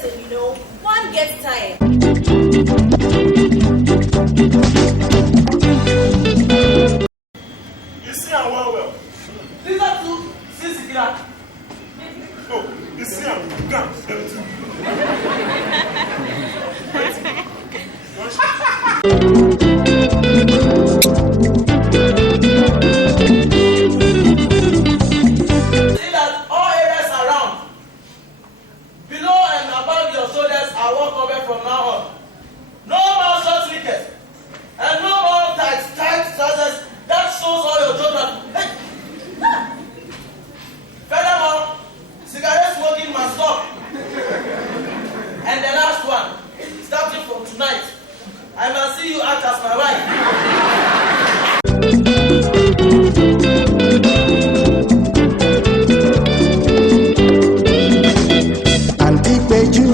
person, you know, one gets tired. You see her well. These are two six grand. Oh, you see her grand. See that all areas around, below and above your shoulders are what covered from now on. No more short sneakers and no more tight trousers that shows all your geography. Hey. Furthermore, cigarette smoking must stop. And the last one, starting from tonight, I must see you act as my wife. Auntie Peju,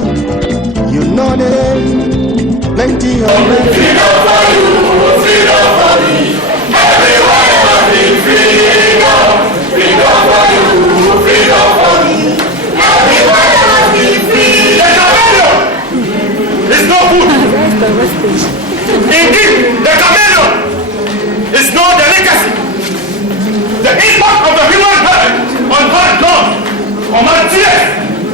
you know the name. Plenty of men. Freedom for you, freedom for me. Everywhere must be freedom. Freedom for you, freedom for me. Everywhere must be freedom. The chameleon is no good. Indeed, the chameleon is no delicacy. The impact of the human head on hard ground commands tears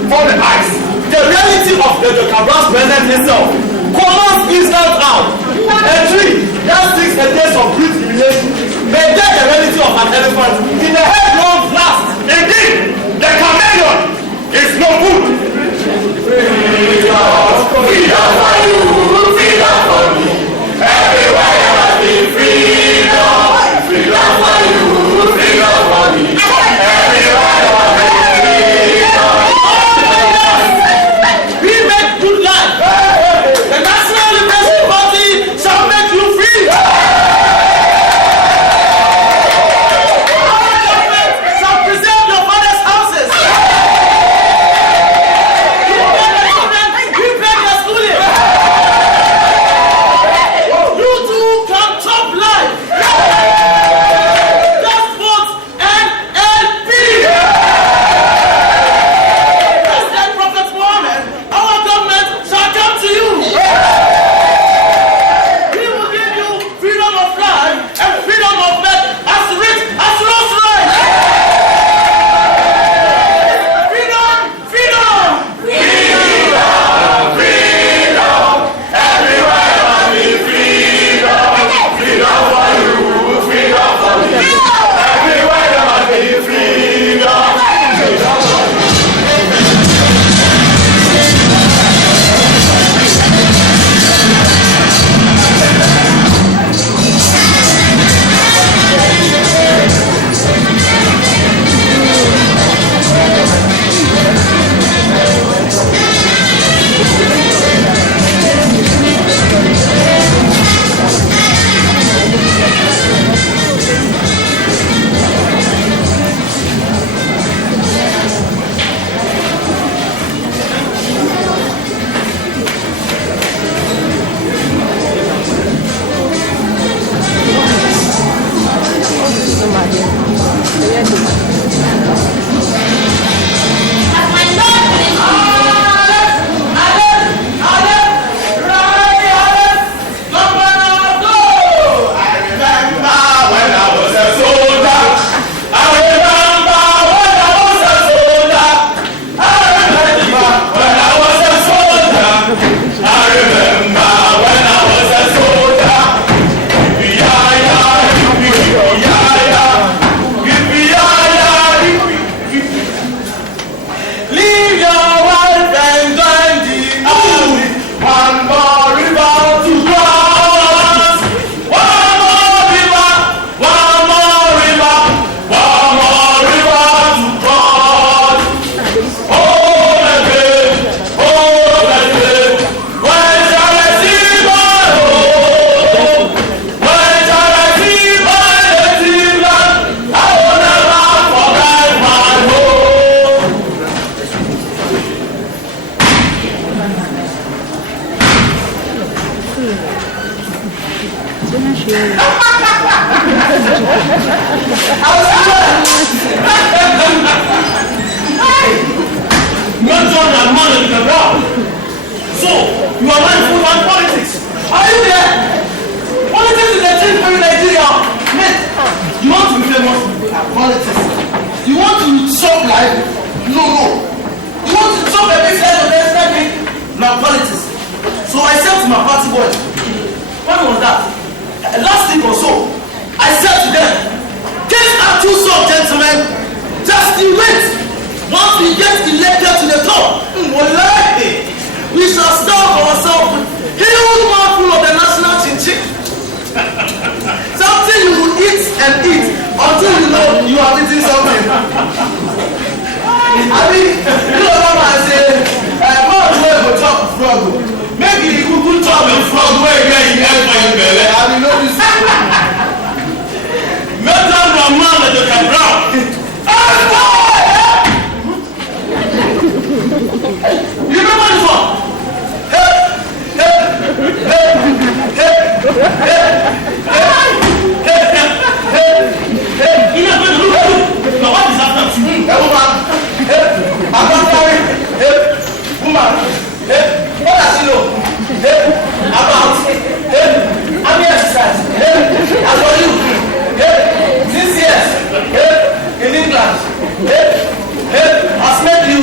from the eyes. The reality of the Cabras present himself commands instant out. A tree that seeks a taste of brute humiliation may get the reality of an elephant in a headlong blast. Indeed, the chameleon is no good. Freedom, freedom for you, freedom for me. Everywhere there must be freedom. Freedom for you, freedom for me. Everywhere there must be freedom. We make good life. The National Liberation Party shall make you free. Our government shall preserve your father's houses. You pay the children, we pay your schooling. You too can chop life. Just vote NLP. President Prophet Muhammad, our government shall come to you. We will give you freedom of life and freedom of death as rich as Rolls Royce. Freedom, freedom. Freedom, everywhere there must be freedom. Freedom for you, freedom for me. Everywhere there must be freedom. Leave your wife and join the army. One more river to cross. One more river, one more river, one more river to cross. Home again, when shall I see my home? When shall I see my native land? I will never forget my home. Not on the money in the ground. You are mindful on politics. Are you there? Politics is a thing for Nigeria. Mate, you want to be famous at politics. You want to chop life? No. You want to chop a big slice of the next thing? Now politics. So I said to my party boys, when was that? Last week or so, I said to them, these are two sub gentlemen, just you wait. Once we get elected to the top, we shall starve ourselves with huge mouthful of the national chin-chin. Something you will eat and eat until you know you are eating something. I mean, you know what I say, man will chop frog. Maybe you could chop a frog where you get in my belly. I mean, no, this metal man that you can brown. You remember this one? Now what is after you? Woman, what does she know? About army exercise. As for you, 6 years in England has made you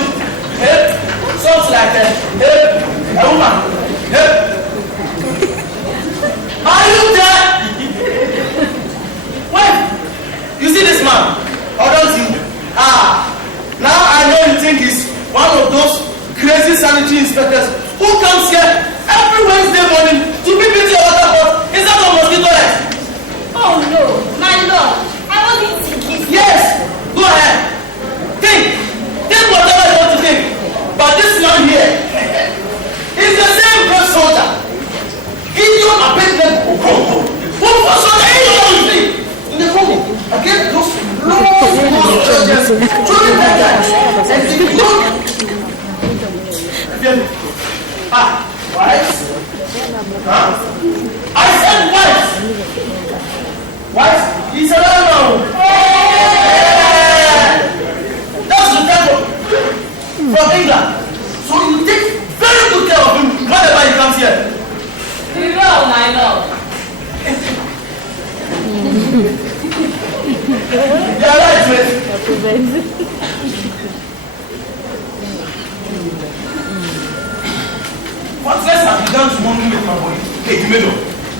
something like a woman. Are you there? Wait, you see this man, or don't you? Now I know you think he's one of those crazy sanitary inspectors who comes here every Wednesday morning to be with your water pot instead of mosquito net. Oh no, my lord, I wasn't thinking. Yes, go ahead. Think whatever you want to think. But this man here is the same great soldier. Give you a payment for Congo. Who for soldier in the Congo? Against those long soldiers, truly like that. And if you don't, wives? Huh? I said wives. Wives? He said, no. That's the type of from England. So you take very good care of him whenever he comes here. You will, my lord. You are right, mate. What less have you done to want me with my body? Hey, Jimedo.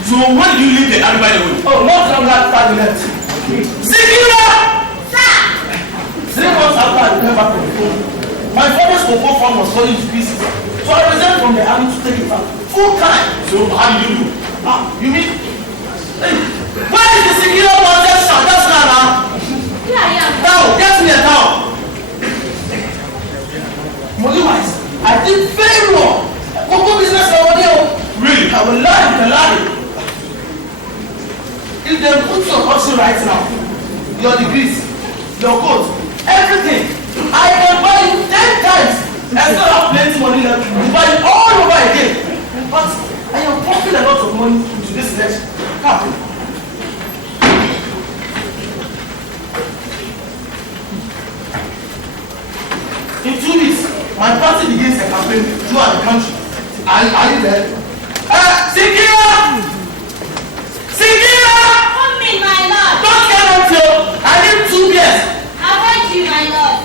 So when did you leave the army by the way? Oh, not long after we left. Sikira! Sir! 3 months after I came back from the phone, my father's cocoa farm was falling to pieces. So I resigned from the army to take it back full time. So how did you do? You mean? Hey, where is the Sikira wanted shot? That's now. Yeah. Now, get me a town. Money-wise, I did very well. Cocoa business for money. Really? I will lie with the lie. If they put your option right now, your degrees, your coat, everything, I can buy you 10 times. I still have plenty money left to buy it all over again. But I am pumping a lot of money into this election. Come. In 2 weeks, my party begins a campaign throughout the country. Are you there? Sikira! Sikira! Come in, my lord. Don't get up till I need 2 beers. I want you, my lord.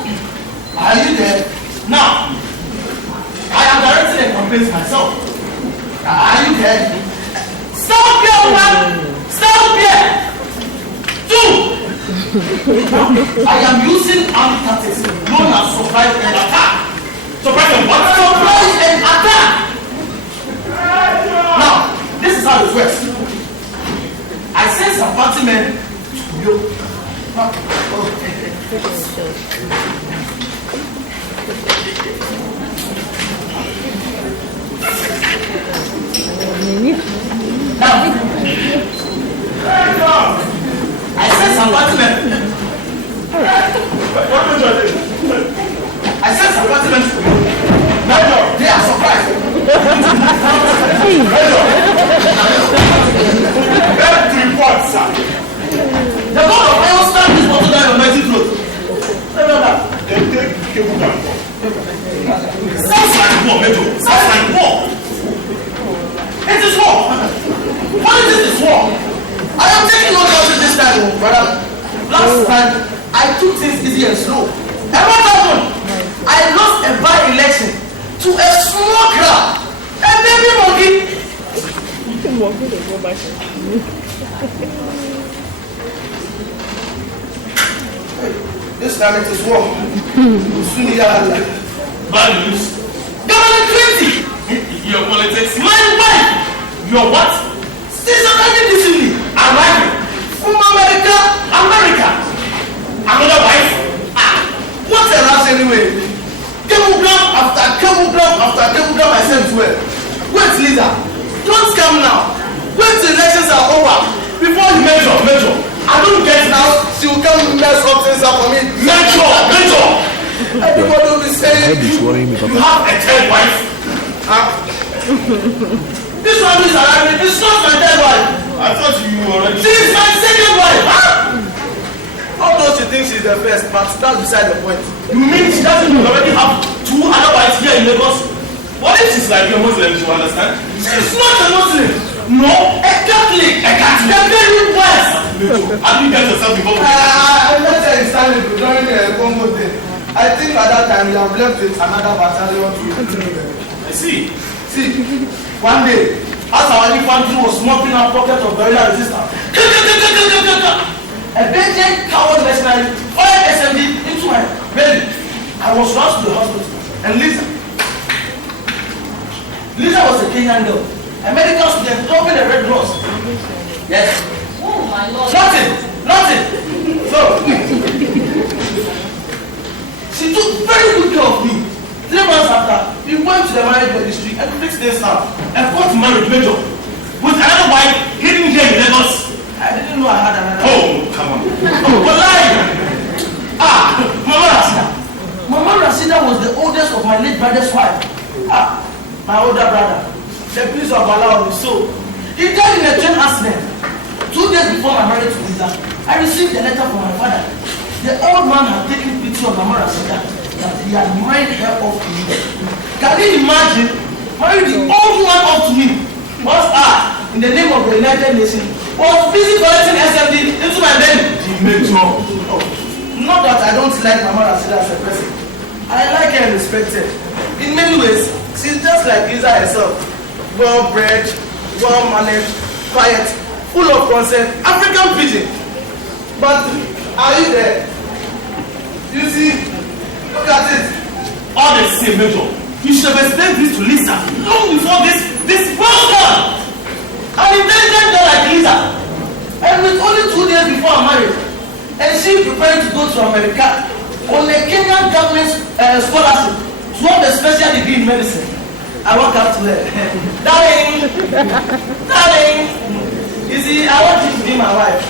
Are you there? Now, I am directing a campaign myself. Are you there? Stop here, man! Stop here! 2! I am using armed tactics known as surprise and attack. Surprise and what? Surprise and attack! Now, this is how it works. I send some party men to you. Now, I sent some party men. I sent some party men to you. Now, they are surprised. Get to report, sir. The God of hell stand this bottle down your mighty throat. They take cable down. Sounds like war, Major. Sounds like war. Brother, last time I took things easy and slow. And what happened? I lost a by-election to a small crowd. A baby monkey. This time it is war. Values. Government 20. Your politics. My wife. Your what? Since I'm not discipline. Arriving. From America. Another wife? What a rush anyway. Cablegram after cablegram after cablegram I sent to her. Wait, Lisa. Don't come now. Wait till elections are over. Before you Major. I don't get now. She will come mess up things up for me. Major. Everybody will be saying You have a third wife. this one is arriving. It's not my third wife. I thought you already. She is my second wife. Although she thinks she's the first, but that's beside the point. You mean she doesn't already have two other wives here in Lagos? What if she's like a Muslim? You understand? She's not a Muslim. No. A Catholic. The very worst. Have you got yourself involved? I met her in Stanley during the Congo thing. I think at that time we have left with another battalion to I see. see. One day, as our infantry was smoking our pocket of guerrilla resistance, a Benjamin coward mercenary fired SMD into my belly. I was rushed to the hospital. And Lisa was a Kenyan girl, a medical student dropping a red rose. Yes. Oh my Lord. Nothing. So, she took very good care of me. 3 months after, we went to the marriage registry and fixed this up. And got married, Major, with another wife hidden here in Lagos. I didn't know I had another. Oh, come on. Mama Rasida was the oldest of my late brother's wife. My older brother, the prince of Allah on his soul. He died in a train accident. 2 days before my marriage to Lisa, I received a letter from my father. The old man had taken pity on Mama Rasida that he had married her off to me. Can you imagine? Married the old man off to me. Once I, in the name of the United Nations, was busy collecting SMD into my belly. Major. Not that I don't like Mama Rasida as a person. I like her and respect her. In many ways, she's just like Lisa herself. Well-bred, well-managed, quiet, full of concern, African pidgin. But are you there? You see, look at it. All the same, Major. You should have explained this to Lisa long before this welcome. An intelligent girl like Lisa, and with only 2 days before our marriage, and she preparing to go to America on a Kenyan government scholarship to have a special degree in medicine. I walk up to her, darling, you see, I want you to be my wife,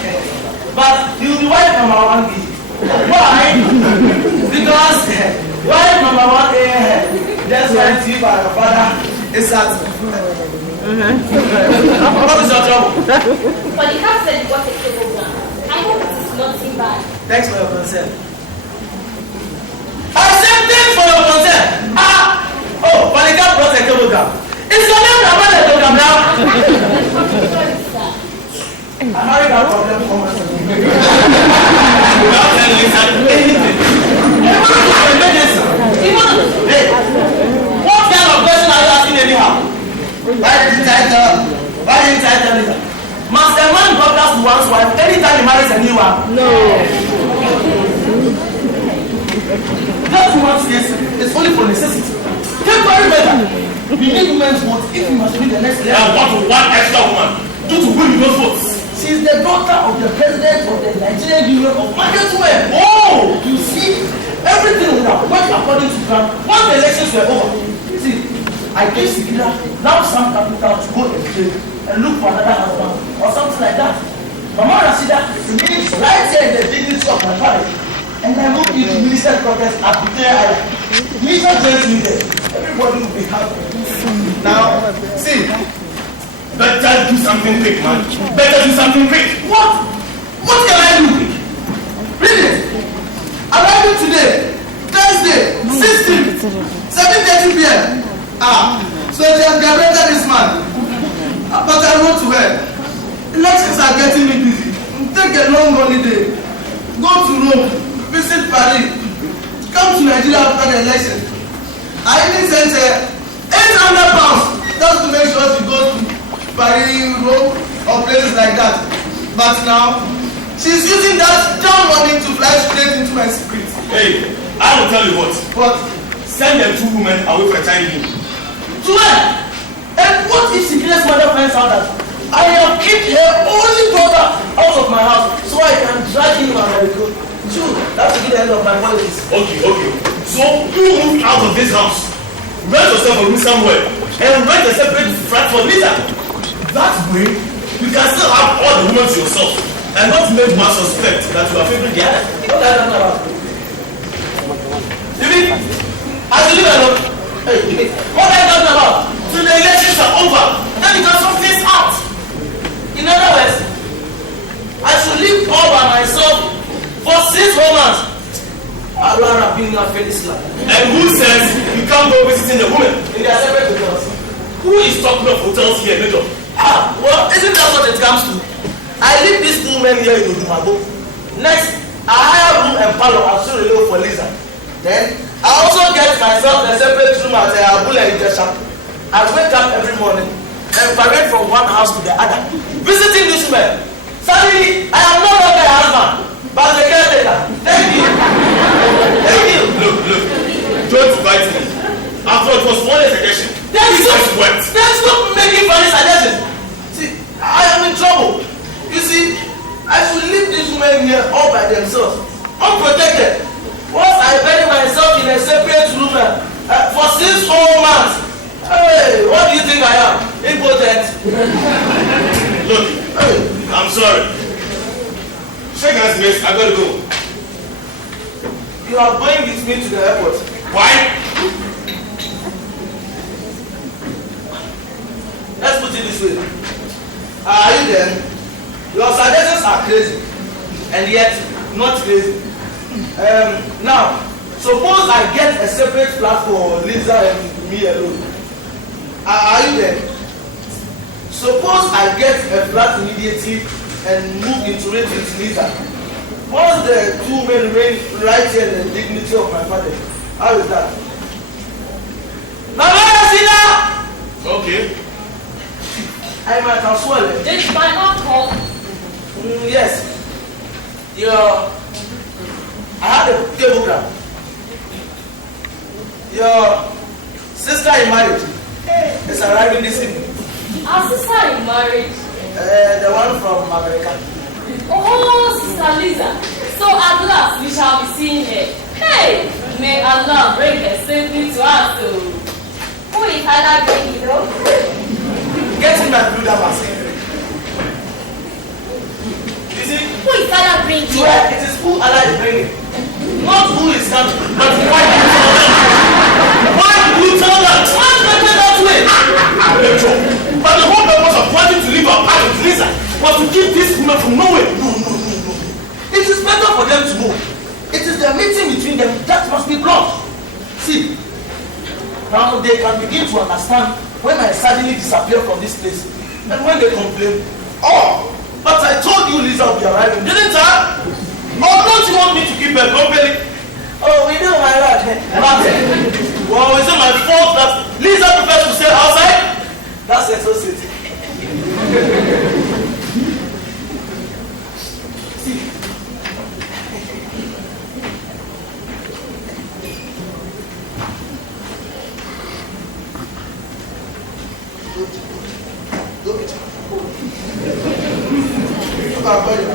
but you'll be wife number 1B. Why? Because wife number 1A, just went to you by your father, is that. What is your trouble? But the cat said you got a kilogram. I hope it is nothing bad. Thanks for your concern. I said thanks for your concern. Oh, but the cat brought a kilogram. It's your name that brought a kilogram now. I married that problem for myself. Without telling Lisa anything. Hey, what kind of question are you asking anyhow? Why didn't I tell Lisa? Must a man broadcast to one's wife anytime he marries a new one? No. That woman's case is only for necessity. Temporary measure. We need women's vote if we must be the next level. And what will one extra woman do to win those votes? She is the daughter of the president of the Nigerian Union of Market Women. Oh! You see, everything would have went according to plan once the elections were over. See, I gave Sikira now some capital to go and trade and look for another husband or something like that. Mama Rasida remains right here in the dignity of my marriage. And I look into minister's protest at the Island. Minister joins me there. Everybody will be happy. Now, see, better do something quick, man. Better do something quick. What? What can I do quick? Read it. Arriving today, Thursday, 16, 7:30 p.m. So they have graduated this man. But I wrote to her. Elections are getting me busy. take a long holiday, go to Rome, visit Paris, come to Nigeria after the election. I even sent her £800 just to make sure she goes to Paris, Rome, or places like that. But now, she's using that damn money to fly straight into my secret. Hey, I will tell you what. What? Send them 2 women away for a time being. To where? And what if Secret's mother finds out that I have kept her only daughter out of my house so I can drag him and my coat? True, that's the end of my politics. Okay. So you move out of this house, rent yourself a room somewhere, and rent a separate flat for Lisa. That way, you can still have all the women to yourself and not make one suspect that you are favoring the other. What are you talking about? You mean, as you live alone? Hey, what are you talking about? So the elections are over, then you can sort this out. In other words, I should live all by myself for 6 whole months. I'd rather be in a face land. And who says you can't go visiting the women? In their separate hotels. Who is talking of hotels here, Major? Well, isn't that what it comes to? I leave these 2 men here in Udumago. Next, I hire room and parlor at Surilo for Lisa. Then, I also get myself a separate room at Abula Ijesha. I wake up every morning and parade from one house to the other, visiting these men. Suddenly, I am no longer a husband, but a caretaker. Thank you. Thank you. Look, don't fight me. After it was only a suggestion. Then stop making funny suggestions. See, I am in trouble. You see, I should leave these women here all by themselves, unprotected. Once I bury myself in a separate room for 6 whole months. Hey, what do you think I am? Impotent. Look, I'm sorry. Shake hands, mate. I gotta go. You are going with me to the airport. Why? Let's put it this way. Are you there? Your suggestions are crazy, and yet not crazy. Now, suppose I get a separate flat for Lisa and me alone. Are you there? Suppose I get a flat immediately and move into it with Lisa. Once the 2 men remain right here in the dignity of my father, how is that? Mama Sina! Okay. I might as well. Did my uncle? Yes. I had a cablegram. Your sister in marriage is arriving this evening. Our sister in marriage. The one from America. Oh, Sister Lisa. So at last we shall be seeing her. Hey, may Allah bring her safely to us. So, who is Allah bringing, though? Get in my blue damas. You see? Who is Allah bringing? Well, it is who Allah is bringing. Not who is coming, but why do you tell them? Why do you tell them? Why do you tell that way? But the whole purpose of wanting to leave our part of Lisa was to keep these women from nowhere. No. It is better for them to move. It is the meeting between them that must be blocked. See, now they can begin to understand when I suddenly disappear from this place and when they complain. Oh, but I told you Lisa will be arriving, didn't I? Or don't you want me to keep her company? Oh, we know my lord. Well, is it my fault that Lisa prefers to stay outside? That's it. See.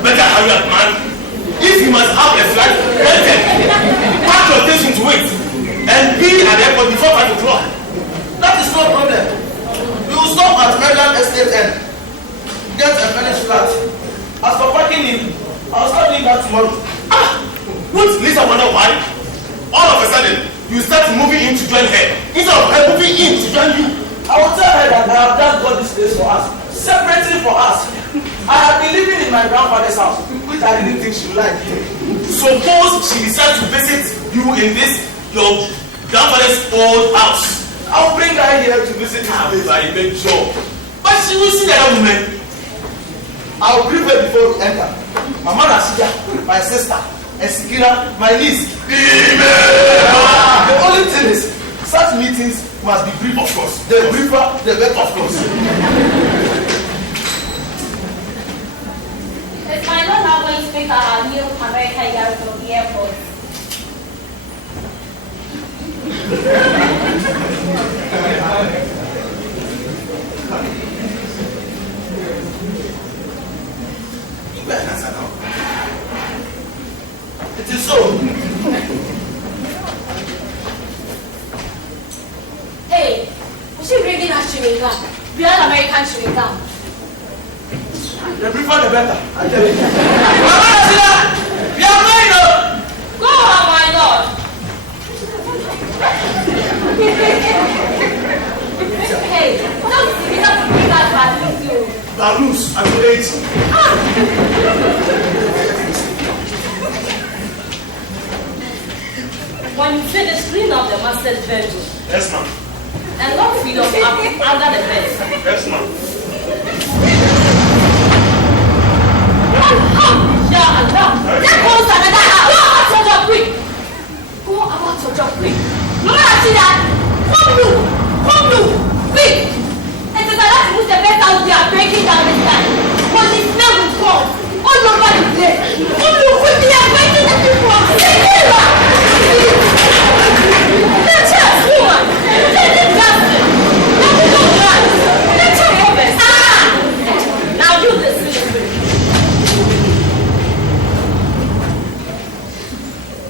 Better hurry up, man. If you must have a flight, rented, pack your station to it, and be at the airport before 5 o'clock. That is no problem. We will stop at Maryland Estate End. Get a finished flat. As for parking in, I'll start doing that tomorrow. Won't Lisa wonder why? All of a sudden, you start moving in to join her, instead of her moving in to join you. I will tell her that I have just got this place for us, separately for us. I have been living in my grandfather's house, which I didn't think she would like. Suppose she decides to visit you in this, your grandfather's old house. I'll bring her here to visit this place. I make sure. But she will see the other woman. I will brief her before we enter. Mama Rashida, my sister, and Sikira, my niece. The only thing is, such meetings must be brief, of course. The briefer, the better, of course. Is my Lord now going to pick our new American girl from the airport? It is so. Hey, was she bringing us chewing gum? Real American chewing gum. The briefer, the better. I tell you. Mama Rashida, we are going now. Go on, my Lord. Hey, don't see me to bring us back with you. Balloons, I will eat. When you finish, clean up the master's bedroom Yes, ma'am. and lock freedom up under the bed. Yes, ma'am. Ya Allah! That goes to another house. Go about your job quick. Go about your job quick. No matter see that. Come look, quick. It is allowed to move the bed out there, breaking down the stand. But the smell will come all over the place. Come look quickly and breaking the people. That's just woman. Let it dancing. Let it go dance. Let your movers. Now you listen.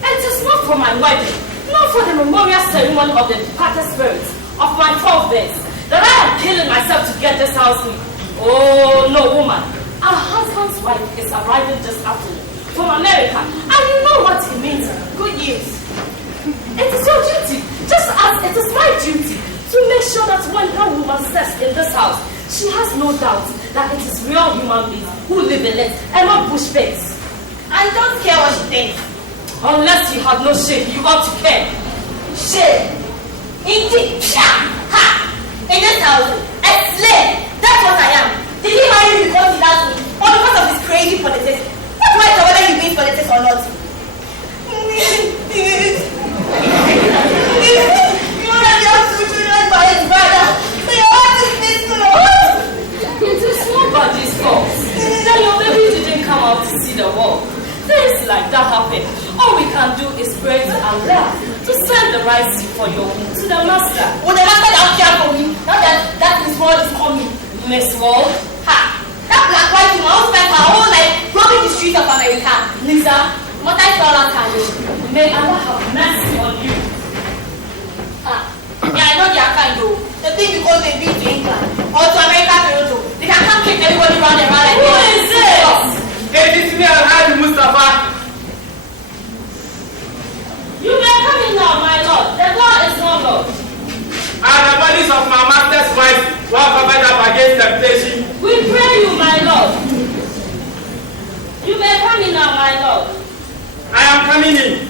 It is not for my wedding, not for the memorial ceremony of the departed spirits of my 12 days that I am killing myself to get this house clean. Oh no, woman. Our husband's wife is arriving this afternoon from America, and you know what it means. Good news. It is your duty, just as it is my duty, to make sure that when that woman steps in this house, she has no doubt that it is real human beings who live in it and not bush pigs. I don't care what she thinks. Unless you have no shame, you ought to care. Shame? Indeed. Ha! In this house, a slave. That's what I am. Did he marry me because he loves me? Or because of his crazy politics? What do I care whether he means politics or not? You already have 2 children by his brother. So your heart is peaceful. It is nobody's fault. Then your baby didn't come out to see the world. Things like that happen. All we can do is pray to Allah to send the right seed for your womb to the master. Well, the master don't care for me. Now that Miss World is coming. Miss World? Ha! That black white woman who spent her whole life roaming the streets of America. Lisa, what I saw last time is, may Allah have mercy on you. Yeah, I know they are kind though. The thing because they've been to England or to America, Toronto, they can come kick everybody around and around like this. Who is this? It is me, Al Mustafa. You may come in now, my lord. The door is not locked. And the bodies of my master's wife were covered up against temptation. We pray you, my lord. You may come in now, my lord. I am coming in.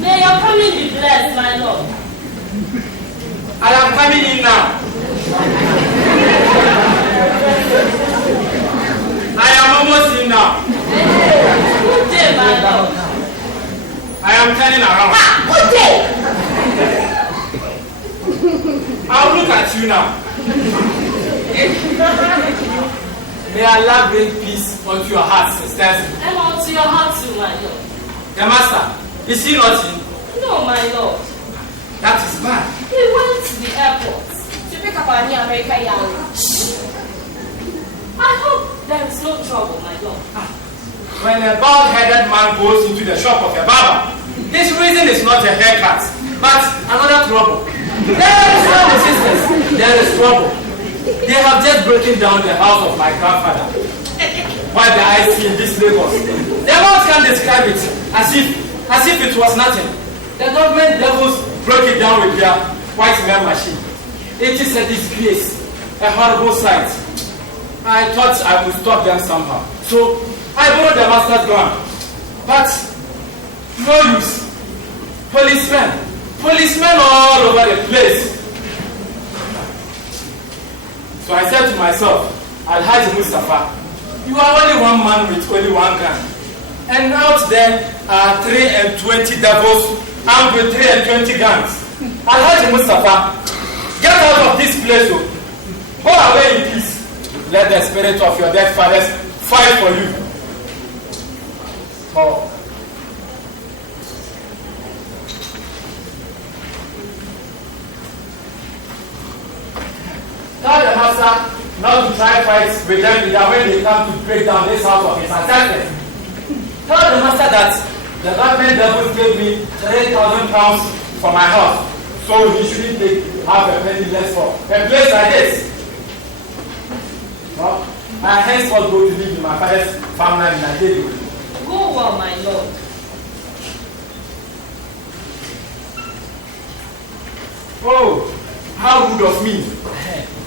May your coming be blessed, my lord. I am coming in now. I am almost in now. Good day, my lord. I am turning around. Good day. I'll look at you now. May Allah bring peace onto your hearts, sisters. And onto your heart too, my lord. The master, is he not in? No, my lord. That is bad. He went to the airport to pick up our new American young. I hope there is no trouble, my lord. When a bald-headed man goes into the shop of a barber, his reason is not a haircut, but another trouble. There is trouble, sisters. There is trouble. They have just broken down the house of my grandfather. Why the I see in this Lagos? The mouth can describe it as if it was nothing. The government devils broke it down with their white man machine. It is a disgrace, a horrible sight. I thought I could stop them somehow. So I borrowed the master's gun. But no use. Policemen all over the place. So I said to myself, Alhaji Mustafa, You are only one man with only one gun. And out there are 3 and 20 devils armed with 3 and 20 guns. Alhaji Mustafa, get out of this place. Go away in peace. Let the spirit of your dead fathers fight for you. Oh. Tell the master not to try fights with them either when they come to break down this house of his ancestors. Tell the master that the government devils gave me 3,000 pounds for my house, so he shouldn't take half a penny less for a place like this. Well, I henceforth go to live in my father's farmland in Nigeria. Go well, my lord. Oh, how rude of me.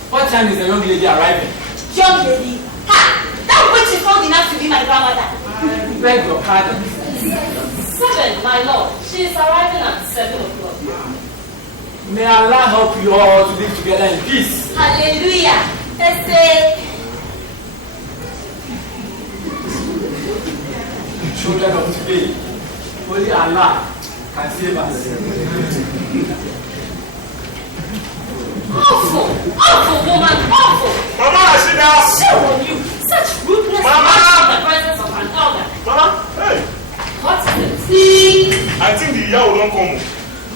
What time is the young lady arriving? Young lady? Ha! That witch is old enough to be my grandmother. I beg your pardon. 7, my lord. She is arriving at 7 o'clock. May Allah help you all to live together in peace. Hallelujah. Let's say, Children of today, only Allah can save us. Awful woman, awful. Mama, Ashida! Shame on you. Such rudeness Mama! in the presence of an elder. Mama, hey! What is it? I think the Yahoo don't come.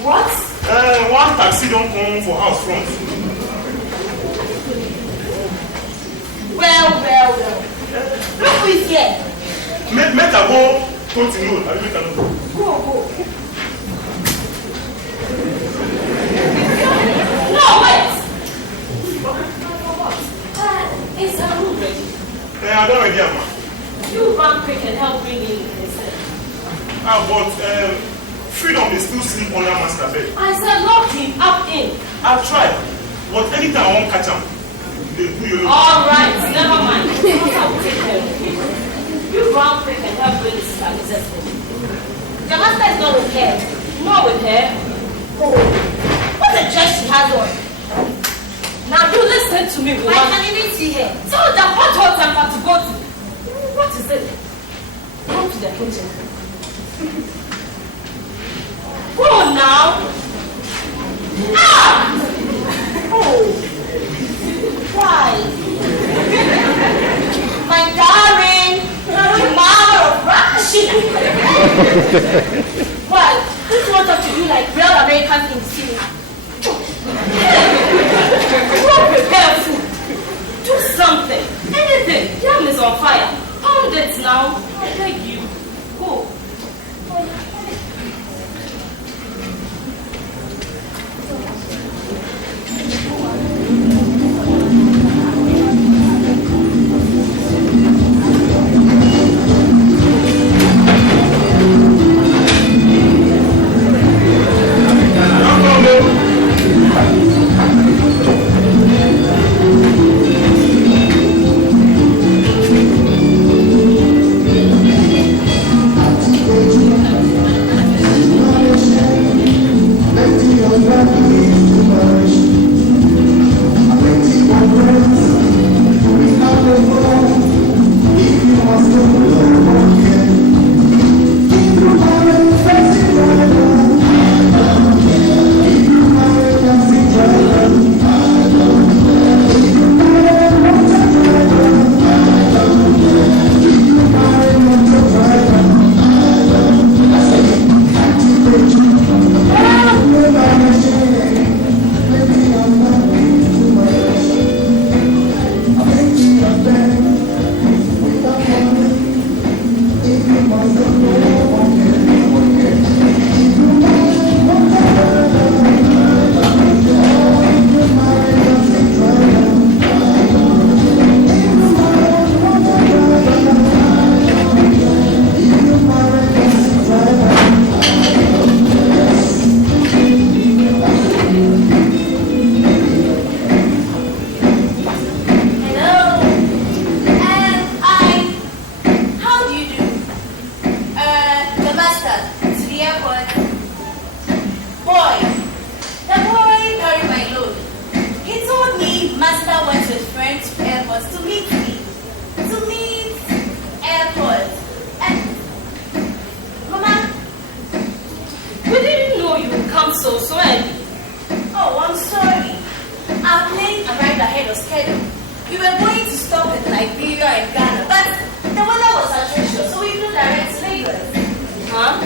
What? One taxi don't come for house front. well. Look who is here. Make her go continue. I make her go. Go. No, wait. Is her room ready? I don't ready, Amma. You run quick and help bring in instead. But freedom is still sleep on her master bed. I said lock him up in. I've tried, but anytime I won't catch him, they do you know. All right, never mind. I will take care of you. You run quick and help bring this services for me. The master is not with her. Not with her. Oh, what a dress she has on. Now you listen to me, woman. I can even see her. So the hot temper to go to. What is it? Come to the kitchen. Go now. Ah! Oh, why? My darling, mama of Rashi. Why? Who's want us to do like real Americans in cinema? Go prepare food. Do something. Anything. Yam is on fire. Pound it now. I beg you. Go. Master went with friends to airport to meet me. To meet come so early? Oh, I'm sorry. Our plane arrived ahead of schedule. We were going to stop in Liberia and Ghana, but the weather was atrocious, so we flew direct to Lagos. Huh?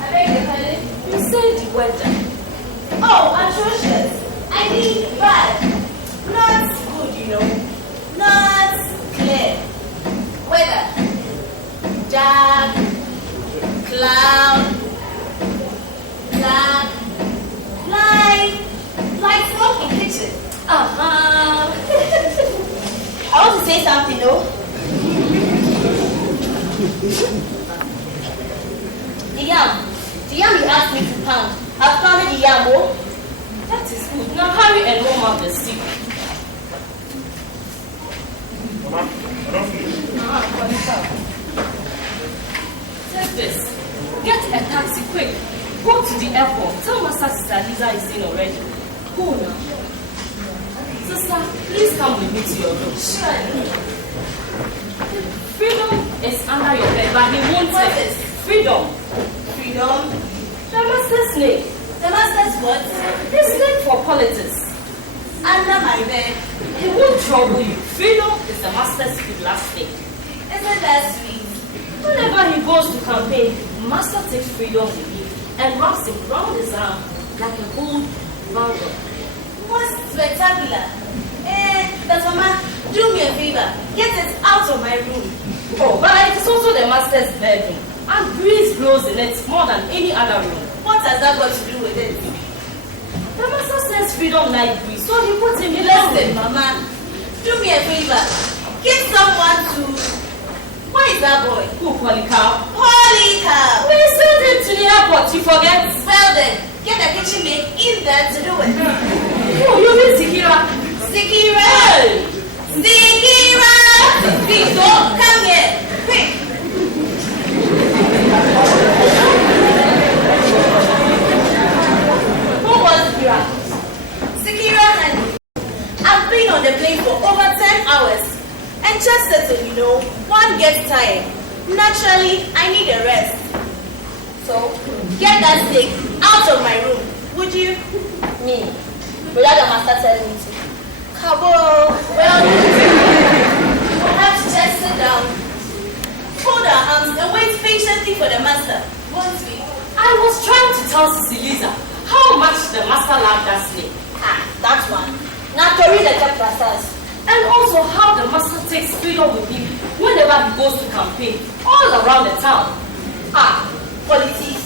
I beg your pardon? You said the weather. Oh, atrocious. I mean bad. Not good, you know. Not clear. Weather. Dark. Cloud. Black. Like smoke in kitchen. Uh-huh. I want to say something, though. The yam you asked me to pound. I've pounded the yam, oh. That is good. Now hurry and warm up the stew. Take this. Get a taxi quick. Go to the airport. Tell Master Sister Lisa is in already. Go now. Sister, please come with me to your room. Sure. Freedom is under your bed, but he won't What take it. is? Freedom. Freedom. The master's snake. The master's what? He's snake for politics. Under my bed. He won't trouble you. Freedom is the master's good last thing. Isn't that sweet? Whenever he goes to campaign, Master takes freedom with him and wraps him round his arm like a gold bundle. Most spectacular. But Mama, do me a favor. Get it out of my room. Oh, but it is also the master's bedroom. And breeze blows in it more than any other room. What has that got to do with it? The master says freedom like breeze, so he puts him in Listen, Mama, do me a favor. Get someone to... Where is that boy? Who, Polycarp? Polycarp! We sent him to the airport, you forget? Well then, get the kitchen maid in there to do it. Oh, you mean Sikira? Sikira! Hey! Sikira! Please don't come here. Quick! Who was Sikira? Sikira and I've been on the plane for over 10 hours. And just settle, you know, one gets tired. Naturally, I need a rest. So, get that stick out of my room, would you? Me? Without the master telling me to. Kabo, well, we'll have to just sit down, fold our arms, and wait patiently for the master, won't we? I was trying to tell Lisa how much the master loved that snake. Ah, that one. Now to read the chapters. And also how the master takes freedom with him whenever he goes to campaign all around the town. Ah, politics.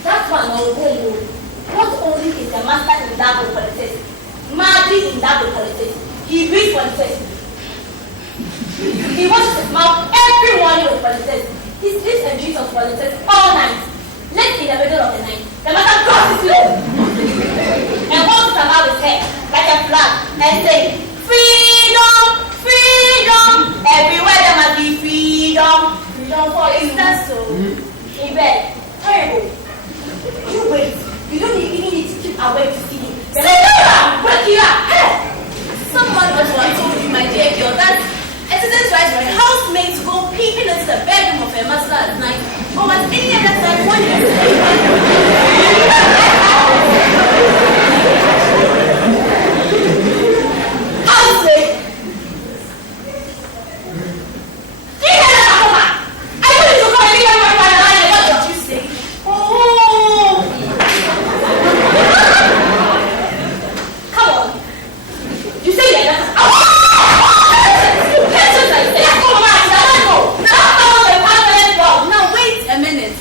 That one will go. Not only is the master in that of politics, madly in that of politics, he reads politics. He washes his mouth every morning with politics. He sleeps and drinks of politics all night. Late in the middle of the night, the master crosses you and holds his about his head like a flag and say, freedom, freedom, everywhere there must be freedom. Freedom for instance, so in bed, terrible. You wait, you don't even need to keep awake to see him. Sit down, break it up. Hey! Someone must have told you, my dear girl, that it isn't right for a housemaid to go peeping into the bedroom of a master at night or at any other time when you're housemaid! I want you to come and leave everyone by the line. What did you say? Oh! Come on. You say you're not. Now wait a minute.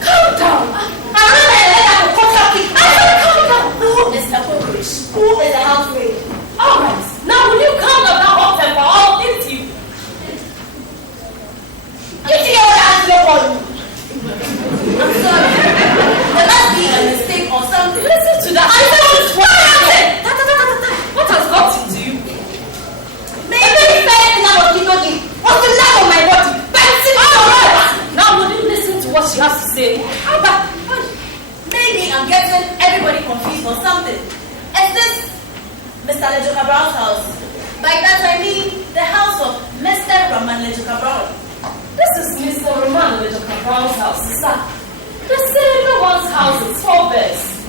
Calm down. I remember I let her go talking. I said calm down. Who is the cockroach? Who is the housemaid? Alright, now will you calm down that hot temper all into you? Get your own hands up on you. I'm sorry. There must be a mistake or something. Listen to that. I don't what? What has got into you? Maybe the first thing I was thinking was the love of my body. Now will you listen to what she has to say? Maybe I'm getting everybody confused or something. Is this Mr. Lejoka Brown's house? By that I mean the house of Mr. Roman Lejoka Brown. This is Mr. Roman Lejoka Brown's house, sir. The same one's house is for best.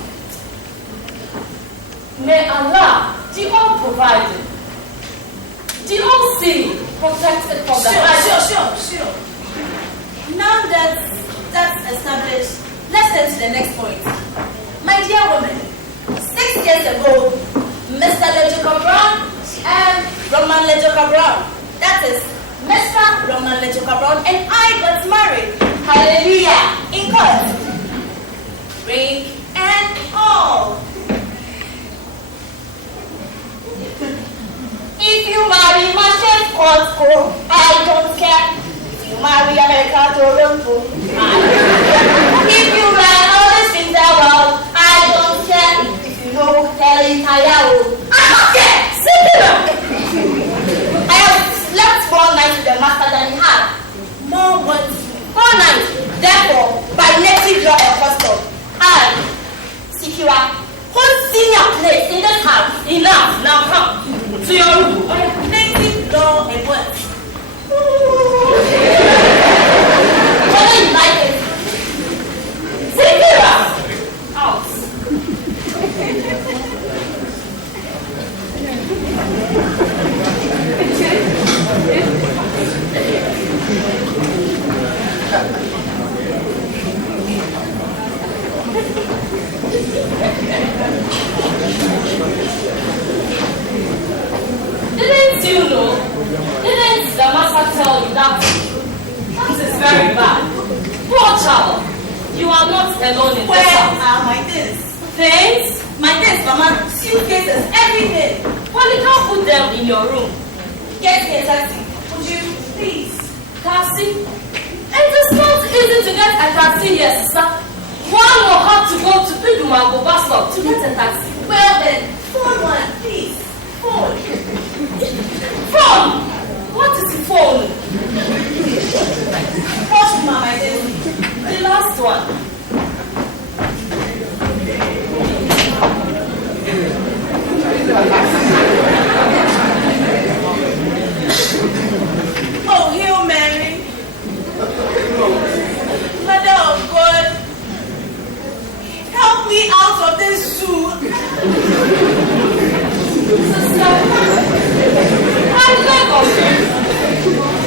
May Allah, the all-providing, the all-seeing, protect it from the Sure. Now that's established, let's turn to the next point. My dear woman, 6 years ago, Mr. Lejoka Brown and Roman Lejoka Brown, that is Mr. Roman Lejoka Brown and I got married. Hallelujah! In court. Ring and all. If you marry Marshall Costco, I don't care. If you marry America Toronto, if you ride all this things world, I don't care. If you know Telitayao, I don't care. I have slept more nights with the master than he had. More nights. Therefore, by native law and custom, I, Sikira, hold senior place in this house. Enough, now come to your room. Native law and what? Whether you like it. Sikira! Out. Didn't you know? Didn't the master tell you that? That is very bad. Poor child, you are not alone in Where this house. are my things? Things? My things, Mama. Suitcases, everything. Well, you can't put them in your room. Get me a taxi. Would you please? Taxi? It is not easy to get a taxi here, sister. One will have to go to Pidumago bus stop to get a taxi. Well then, phone one, please. Phone. Phone? What is the phone? Watch Mama, I did. The last one. Oh, Hail Mary. Mother of God, help me out of this zoo. Sister, I beg of you,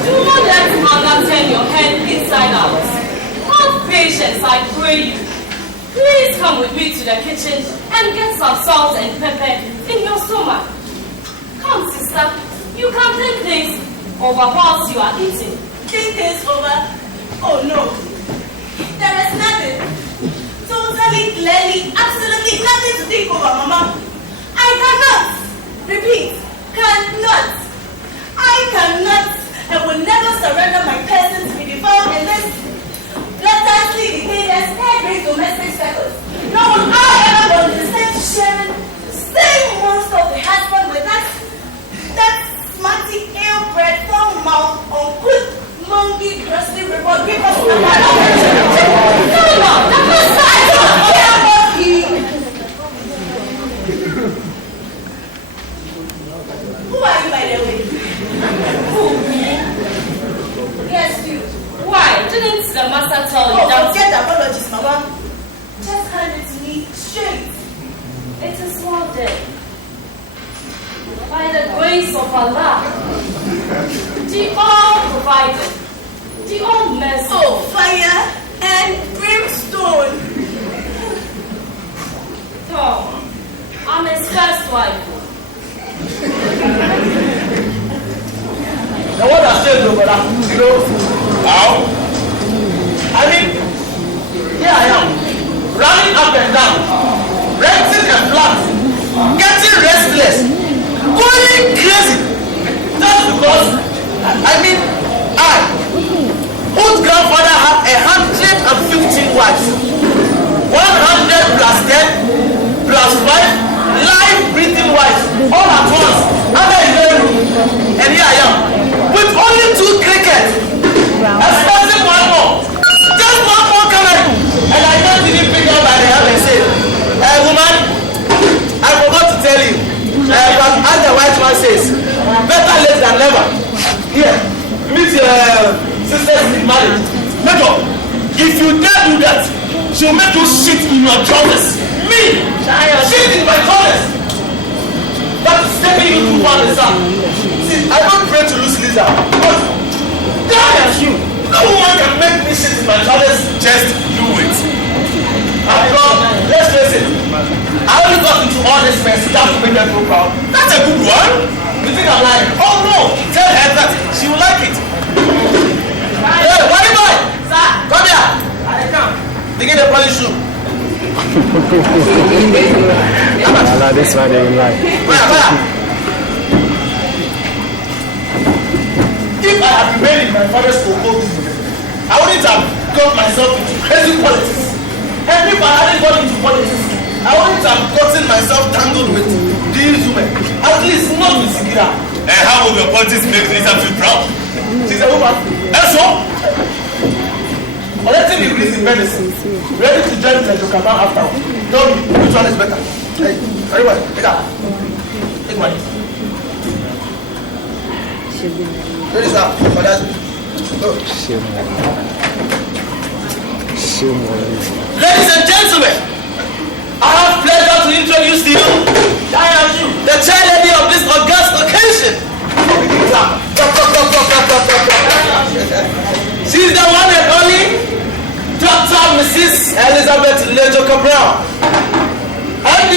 do not let hunger turn your head inside out. Have patience, I pray you. Please come with me to the kitchen and get some salt and pepper in your stomach. Come, sister, you can think things over whilst you are eating. Think things over? Oh no. There is nothing. Totally, clearly, absolutely nothing to think over, Mama. I cannot. Repeat, cannot. I cannot and will never surrender my person to be devoured in this bloodthirsty, decayed, hair-great domestic circles. Nor will I ever condescend to sharing the same monster of the husband with that smarty, ill-bred, foul-mouthed, uncooked, monkey, crusty report. Because no, the master, I don't care about him. Who are you, by the way? Who, me? Yes, you. Why? Didn't the master tell you Oh, that? forget the apologies, Mama. Just hand it to me straight. It is well done. By the grace of Allah, the all-providing, the all-merciful. Oh, fire and brimstone. Oh, I'm his first wife. Now what has changed, brother? You know? How? I mean, here I am, running up and down, renting a flat, getting restless, going crazy. Just because, I mean, whose grandfather had 115 wives, 100 plus 10 plus 5 live breathing wives, all at once, under his very room. And here I am, with only 2 crickets, expecting one more, just one more coming. And I just didn't pick up by the hand and say, woman, I forgot to tell you, but as the white man says, better late than never. Here, meet your sisters in marriage. Major, if you dare do that, she'll make you shit in your trousers. Me! Shit in my trousers! That's stepping you too far, Lisa. See, I don't pray to lose Lisa, but die as you. No woman can make me shit in my trousers. Just do it. And God, let's face it. I only got into all this mess just to make them feel proud. That's a good one. You think I'm lying? Oh no! Tell her that she will like it. Hey, what am I? Sir, come here. I come. Begin the polish shoe. This one they like. If I had remained in my father's cocoa, I wouldn't have got myself into crazy politics. And if I hadn't got into politics, I wouldn't have gotten myself tangled with these women. At least not with Sigira. And how will your politics make Lisa feel proud? She's a woman. And so? Collecting degrees in medicine, ready to join the Jokaman after. Tell me, which one is better? Hey, very well. Take that. Take money. Where is that? For that. Go. Ladies and gentlemen, I have pleasure to introduce to you the chair lady of this august occasion. She's the one and only Dr. Mrs. Elizabeth Lejoka-Brown, MD,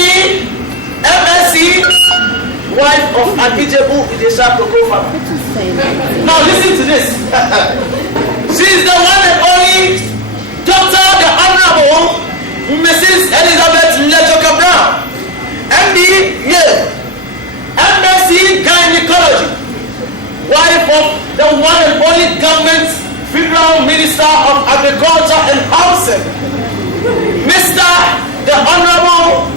MSc, wife of Abijebu Idesha Cocoa Farmer. Now listen to this. She's the one and only Dr. the Honorable Mrs. Elizabeth Lejoka-Brown, MD, Yale, MSc Gynecology, wife of the one and only government Federal Minister of Agriculture and Housing, Mr. the Honorable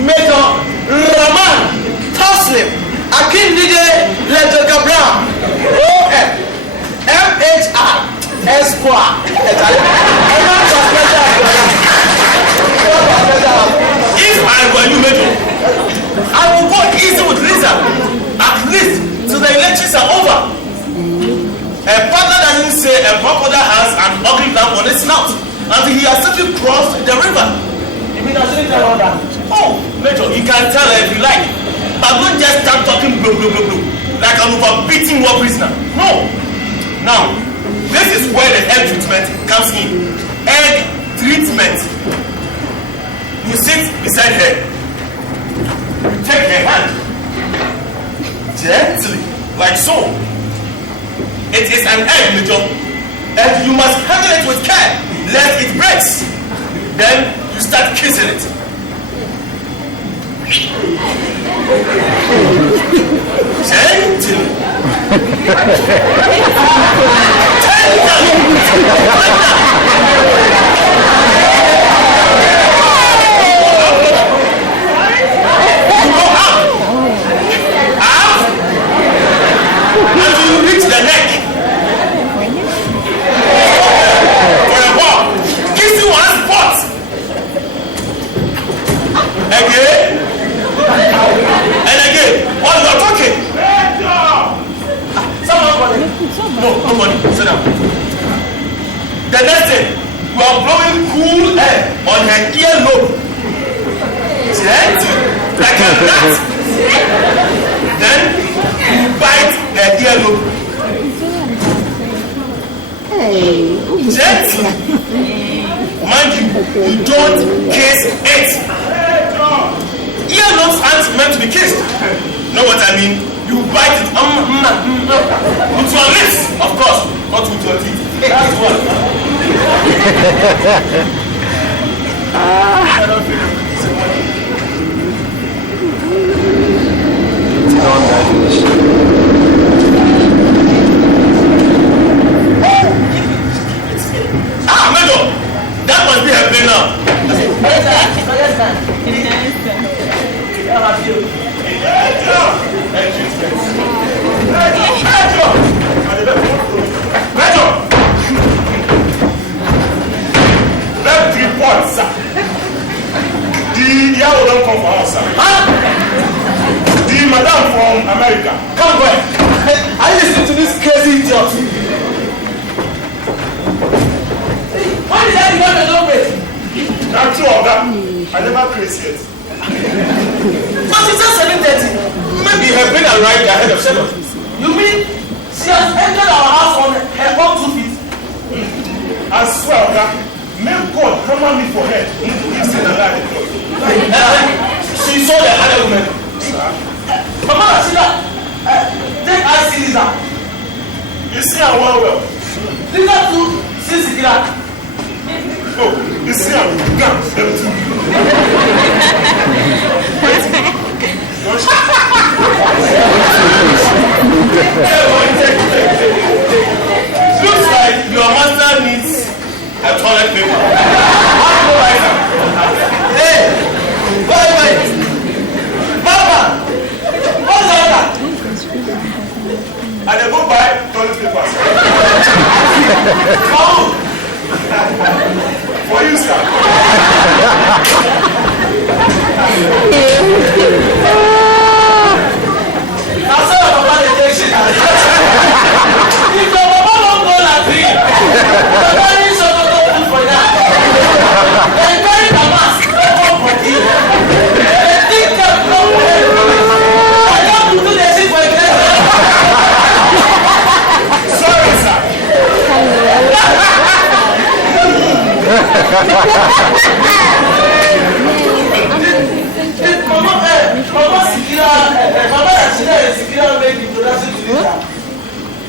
Major Rahman Taslim Akindide Lejoka-Brown, OM, MHR, Espoir. If I were you, Major, I would go easy with Lisa, at least till the elections are over. A father doesn't say a crocodile has an ugly lamp on his snout until he has simply crossed the river. You mean I shouldn't tell her that? Oh, Major, you can tell her if you like. But don't just start talking blah, blah, blah, blah, like an overbeating war prisoner. No. Now, this is where the egg treatment comes in. Egg treatment. You sit beside her. You take her hand. Gently, like so. It is an egg, Major, and you must handle it with care, lest it breaks. Then you start kissing it. Gently. You go up, until you reach the neck. For a while, kiss you one spot. Again. And again. While you're talking. Someone calling. No, nobody. Sit down. The next thing, you are blowing cool air on her earlobe. Gently. Like a rat. Then you bite her earlobe. Gently. Mind you, you don't kiss it. Earlobes aren't meant to be kissed. Know what I mean? You bite it with your lips, of course, not with your teeth. That's what. Major, that must be her play now. Major, let's report, sir. The Yahoo don't come for us, sir. The madam from America. Come on, I listen to this crazy idiot. What is that you want to do with? Now true of that, I never praise yet. But it's just 7:30. Maybe her brain arrived ahead of 7. You mean she has entered our house on her own 2 feet? I swear, okay, may God hammer me for her. He's still alive. She saw the other woman. Mama Rashida, take I see Lisa. You see her well. Lisa too see Sikira. Oh, you see her? Them too. Looks like your master needs a toilet paper. Hey, wait. Papa, what's that? And they go buy toilet papers. Oh, For you, sir. now say your papa dey take shit. If your papa don't go like me, your daddy should not go food for that. They carry the mask, they come for you. They think them no way. I don't do the shit for you. Sorry, sir. Mama Rashida and Sikira make introduction to Lisa.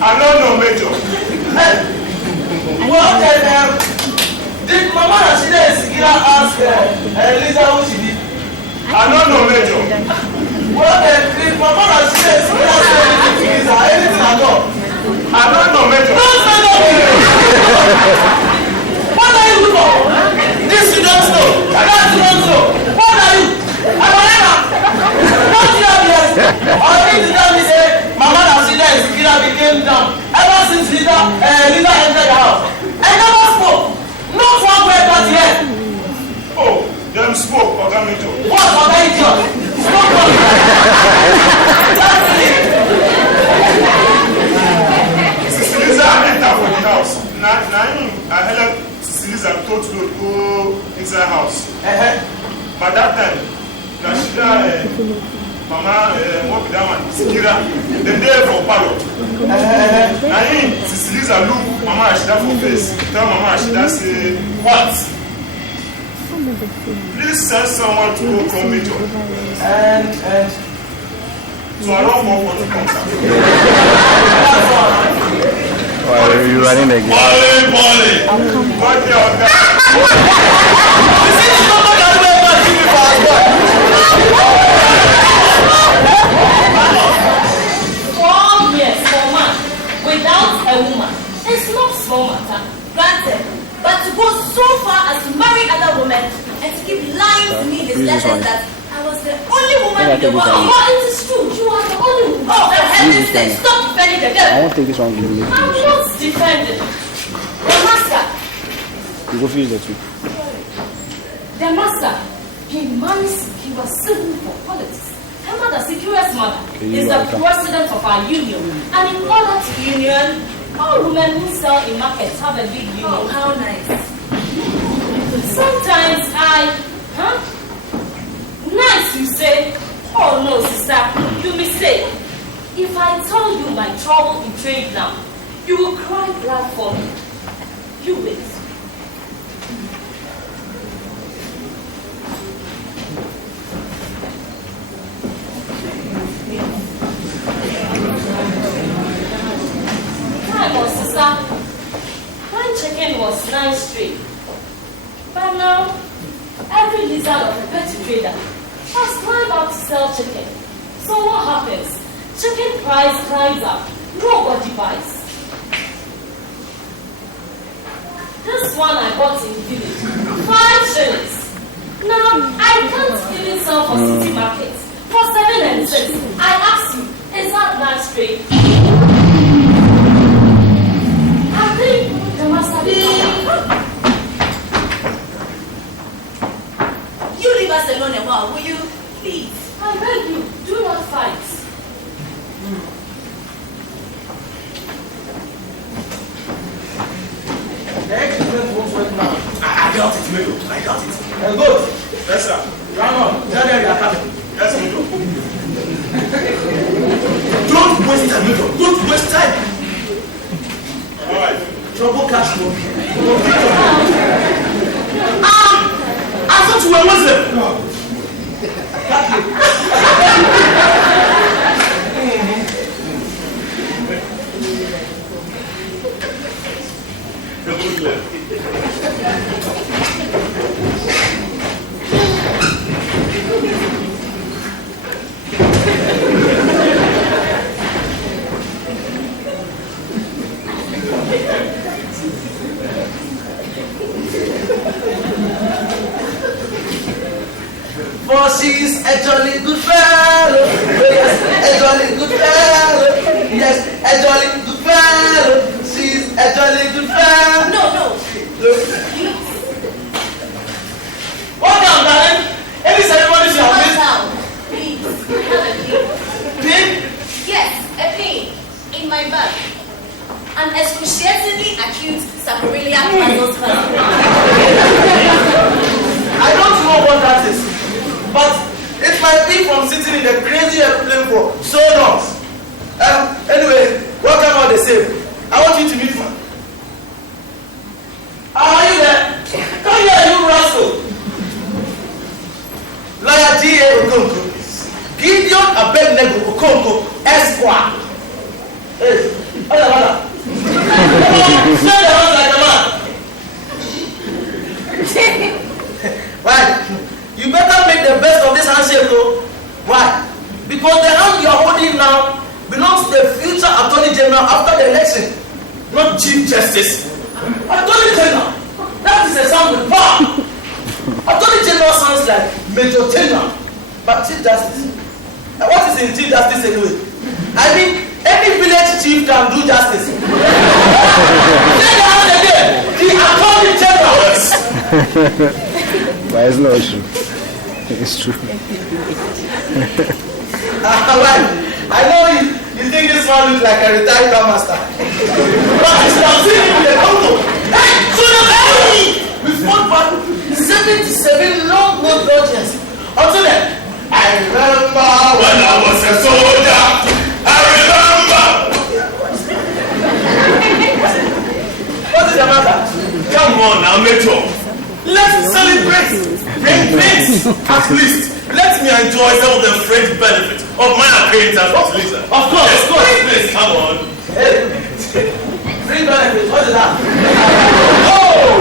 I don't know, Major. Well, did Mama Rashida and Sikira ask Lisa who she did? I don't know, Major. Well, did Mama Rashida and Sikira say anything to Lisa? Anything at all? I don't know, Major. Don't say nothing! What are you looking for? This you don't know. That you don't know. What are you? I'm a learner. Don't you have yes? All you need to tell me say Mama Rashida and Sikira became down ever since Lisa entered the house. I never spoke. Not one word that yet. Oh, them spoke, Oga Major. What for that idiot? Spoke one. That's it. Sister Lisa entered for the house. Now, I heard Sister Lisa told to go inside house. By that time, Rashida, Mama, what be that one? Sikira, they there for palo. Now, Sister Lisa look Mama Rashida for face. Tell Mama Rashida say, what? Please send someone to go come Major. So I don't want to come. Why are you running again? Volley. What the hell? Without a woman, it's not small matter. Granted, but to go so far as to marry other women and to keep lying to me in this letters that I was the only woman in the world. Oh, it is true. You are the only woman. Oh, for heaven's sake, stop defending the devil. I won't take this one. Give me. I'm not defending. The master. You go finish the two. The master. He was civil for politics. Her mother, Sikira's mother, is the president of our union. And in order to union, all women who sell in markets have a big union. Oh, how nice. Sometimes nice you say. Oh no, sister, you mistake. If I tell you my trouble in trade now, you will cry blood for me. You wait. Sister, one chicken was 9 straight. But now, every lizard of a petty trader has climbed out to sell chicken. So what happens? Chicken price climbs up. Nobody buys. This one I bought in village, 5 shillings. Now, I can't even sell for city market for 7 and 6. I ask you, is that 9 straight? I think the master You leave us alone a while, will you? Please. I beg you, do not fight. The experiment won't work now. I doubt it, Melo. I doubt it. Good. Yes, sir. Ramon, tell them you are coming. Yes, we do. Don't waste time, Major. Don't waste time. All right. Trouble cash flow. I thought you were Muslim. The Muslim. For she's a jolly good fellow. Yes, a jolly good fellow. Yes, a jolly good fellow. She's a jolly good fellow. No. What down, darling? Any ceremony should have Calm missed. down. Please. I have a pain. Pain? Yes, a pain in my back. An excruciatingly acute sacroiliac muscle spasm. I don't know what that is, but it might be from sitting in the crazy airplane for so long. Anyway, welcome all the same. I want you to meet me. Are you there? Come here, you rascal. Lawyer G.A. Okonkwo. Gideon Abednego Okonkwo, Esquire. Hey, hold. Come on, stand around like a man. Right? You better make the best of this handshake, though. Why? Because the hand you are holding now belongs to the future Attorney General after the election, not Chief Justice. Attorney General, that is a sound with power. Attorney General sounds like Major General, but Chief Justice. What is in Chief Justice anyway? I mean, any village chief can do justice. Say the hand again, the Attorney General. But it's not true. It's true. Well, I know you think this one looks like a retired master. But you should have seen him in the photo. Hey, so the enemy! We fought back 77 long road dodges. Until then, I remember When I was a soldier, I remember. What is the matter? Come on now, Major. Let's celebrate. Bring things. At least, let me enjoy some of the fringe benefits of my acquaintance with Lisa. Of course, Yes, please, come on. Hey, free benefits, what is that? Oh!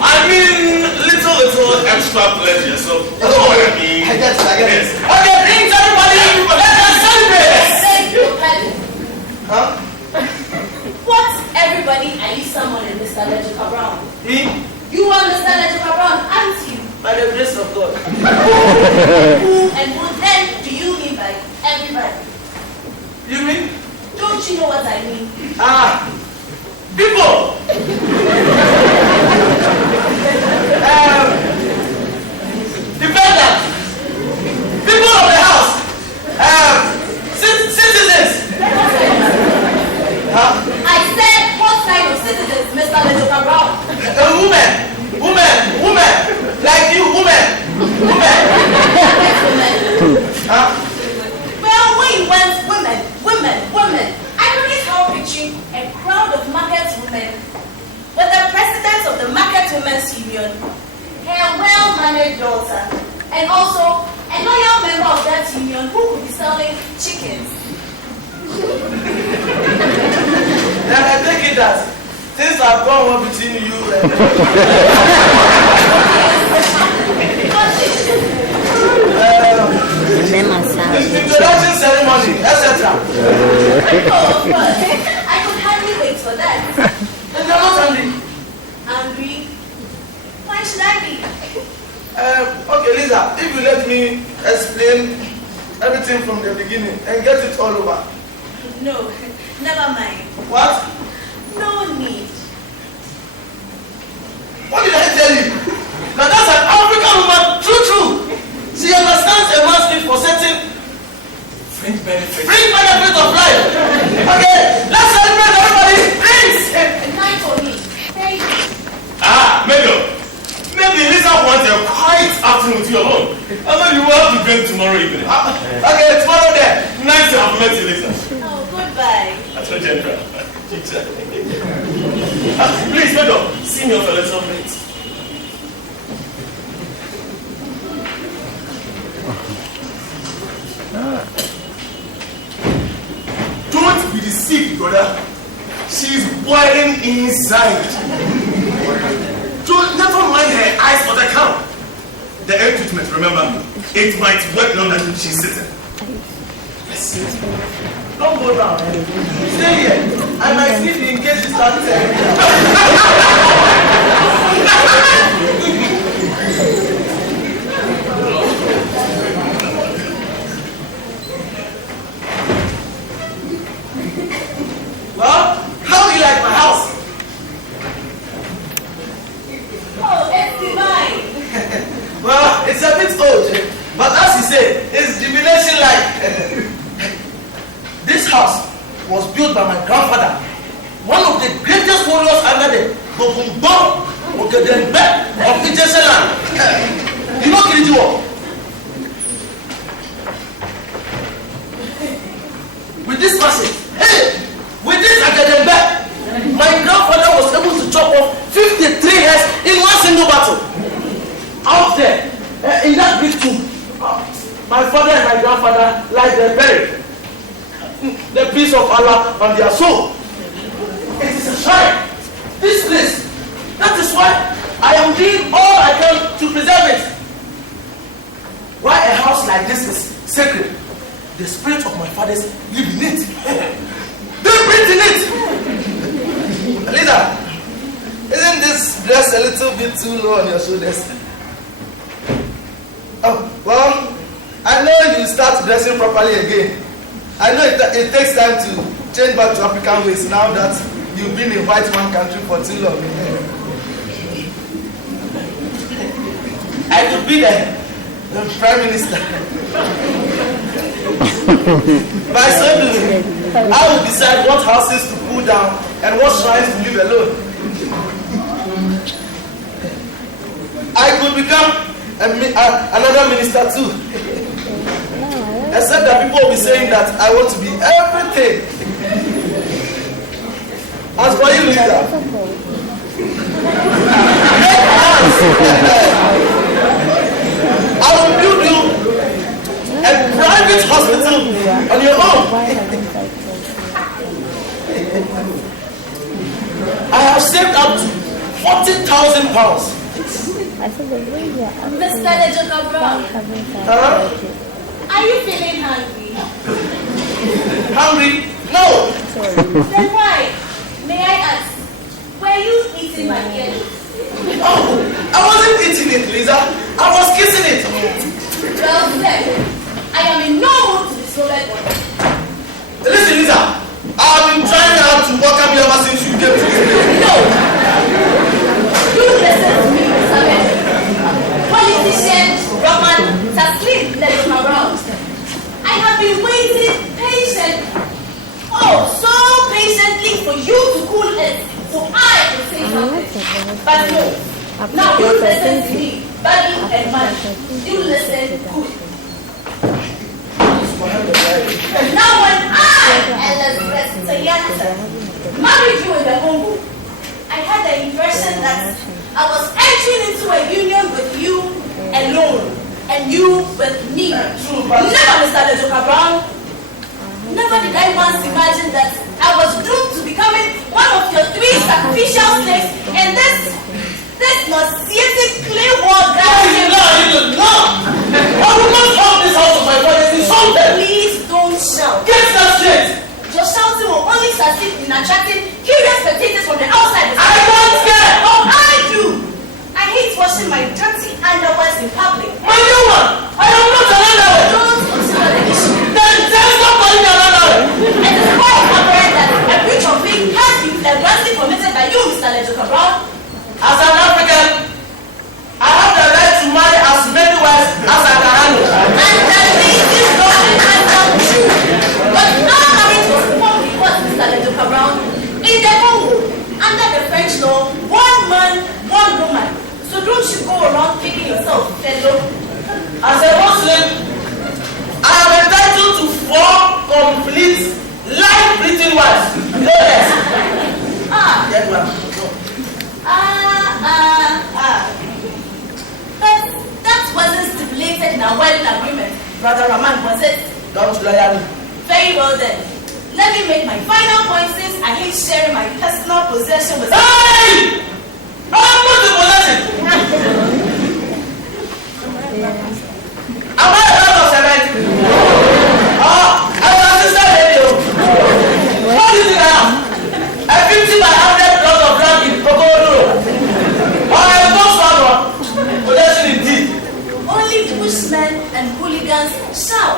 I mean, little extra pleasure, so that's what I mean. I get it. Yes. Okay, bring everybody, let us celebrate! Thank you, Helen. Huh? What, everybody, are you someone in Mr. Legica Brown? He? You are Mr. Legica Brown, aren't you? By the grace of God. Who and who then do you mean by everybody? You mean? Don't you know what I mean? People! Defendants! People of the house! Citizens! I said, what kind of citizens, Mr. Legica Brown? Women! Like you, women! Well, we went women. I really saw picturing a crowd of market women with the president of the Market Women's Union, her well-managed daughter, and also a loyal member of that union who could be selling chickens. Then I take it as things have gone on between you and introduction ceremony, etc. Oh, but I could hardly wait for that. And you're not angry. Angry? Why should I be? Okay, Lisa, if you let me explain everything from the beginning and get it all over. No, never mind. What? No need. What did I tell you? Now that's an African woman, true. She understands a man's need for certain Fringe benefits. free benefit of life. Okay, let's celebrate everybody. Drinks. A night for me. Thank you. Major, maybe Lisa wants a a quiet afternoon to your own. And then you will have to drink tomorrow evening. Okay, tomorrow then. Nice to have met you, Lisa. Oh, goodbye. I told General. Teacher. Please, wait up. See me off a little bit. Don't be deceived, brother. She's boiling inside. Don't never mind her eyes for the count. The air treatment, remember, it might work longer than she's sitting. Yes. Don't go down. Stay here. I might sleep in case you start telling me. Well, how do you like my house? Oh, it's divine. Well, it's a bit old, but as you say, it's jubilation-like. This house was built by my grandfather, one of the greatest warriors under the Bogumbo of the Ijeseland. You know Kirijiwo? With this machine, hey, with this Akadembe, my grandfather was able to chop off 53 heads in one single battle. Out there, in that big tomb, my father and my grandfather lie there buried. The peace of Allah on their soul. It is a shrine. This place. That is why I am doing all I can to preserve it. Why a house like this is sacred? The spirit of my fathers live in it. They breathe in it. Lisa, isn't this dress a little bit too low on your shoulders? Oh, well, I know you start dressing properly again. I know it takes time to change back to African ways now that you've been in white man country for too long. I could be the prime minister. By so doing, I will decide what houses to pull down and what shrines to leave alone. I could become another minister too. Except that people will be saying that I want to be everything. As for you, Lisa, I will build you a private hospital on your own. I have saved up to £40,000. Mr. Lejoka Brown, are you feeling hungry? Hungry? No. Then why? May I ask, were you eating my ear? Oh, I wasn't eating it, Lisa. I was kissing it. Well said. I am in no mood to be stolen one. Listen, Lisa. I've been trying hard to welcome you ever since you came to this place. No. You listen to me, Mr. Politician Roman Taslim Lejoka Brown. I have been waiting patiently, so patiently for you to cool it so I can say something. But no, now you listen to me, Buddy and man. You listen good. Now when I, Elizabeth Toyota, married you in the Congo, I had the impression that I was entering into a union with you alone. And you with me. Never, Mr. Lejoka Brown. Never did I once imagine that I was doomed to becoming one of your 3 sacrificial slaves in this nauseating clay wall garden. No! I will not have this house of my father's insulted. Please don't shout. Get that straight. Your shouting will only succeed in attracting curious spectators from the outside. I don't care. Oh, I do. I hate washing my dirty underwear in public. My new one! I am not an underwear! Don't consider the issue. Then stop calling me an underwear! It is quite apparent that a breach of faith has been flagrantly committed by you, Mr. Lejoka Brown. As an African, I have the right to marry as many wives as I can handle. And that means this law and not true. But our marriage was formed because Mr. Lejoka Brown, in the Congo, under the French law, one man That's it. Don't lawyer me. Very well then. Let me make my final point since I hate sharing my personal possession with Hey! I'm not the possession. Am I a lot of cement? Oh, I'm an assistant radio. What do you think I am? A 50 by 100 plot of land in Kokodo. Or a Volkswagen. Possession indeed. only bushmen and hooligans shall.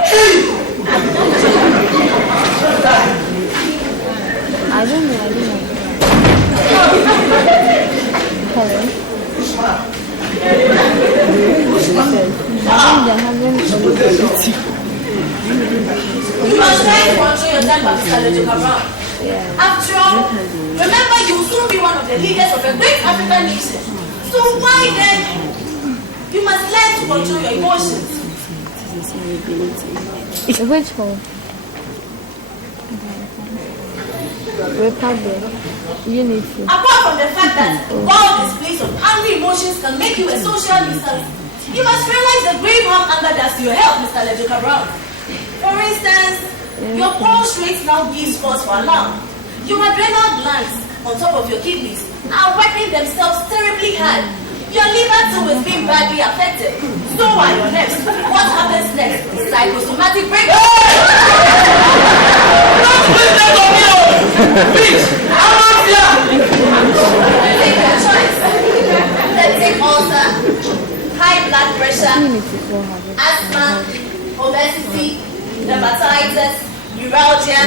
I don't know. Hello. You must try to control your temper, Mr. Lejoka. After all, remember you will soon be one of the leaders of a great African nation. So why then? You must learn to control your emotions. Which one? Republic. Unity. Apart from the fact that all displays of angry emotions can make you a social nuisance, you must realize the grave harm anger does to your health, Mr. Lejoka Brown. For instance, your pulse rate now gives cause for alarm. Your adrenal glands on top of your kidneys are working themselves terribly hard. Your liver too is being badly affected. So are your nerves. What happens next? Psychosomatic breakdown. Please, I'm not here. Take your choice. Peptic ulcer, high blood pressure, asthma, obesity, dermatitis, neuralgia,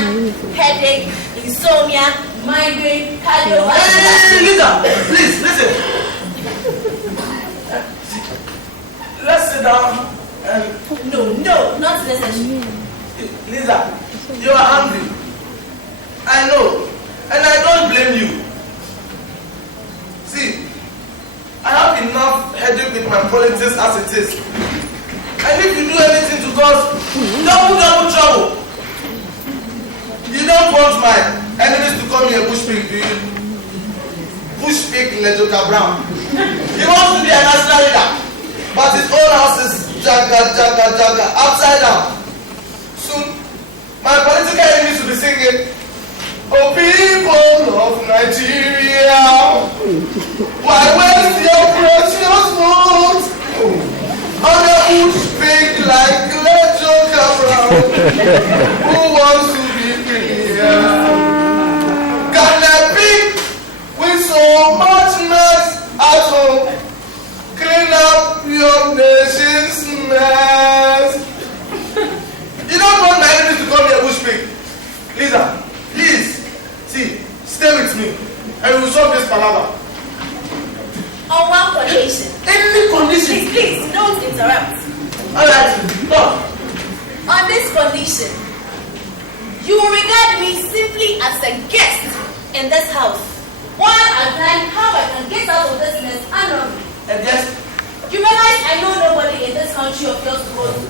headache, insomnia, migraine, cardiovascular. Hey, Lisa, please, listen. Let's sit down and... No, not necessary. Lisa, you are angry. I know, and I don't blame you. See, I have enough headache with my politics as it is. And if you do anything to cause double trouble, you don't want my enemies to call me a bush pig, do you? Bush pig Lejoka Brown. He wants to be a national leader, but his own house is jaga, upside down. Soon, my political enemies will be singing, "Oh, people of Nigeria, why waste your precious vote on a bush pig like Lejoka Brown, who wants to be premier? Can a pig with so much mess at home clean up your nation's mess?" You don't want my enemies to call me a bush pig. Lisa, please, see, stay with me, and we will solve this palaver. On one condition. Any condition. Please, don't interrupt. Alright, stop. On this condition, you will regard me simply as a guest in this house, while I plan how I can get out of this mess unharmed. And yes, You realize I know nobody in this country of yours to go to.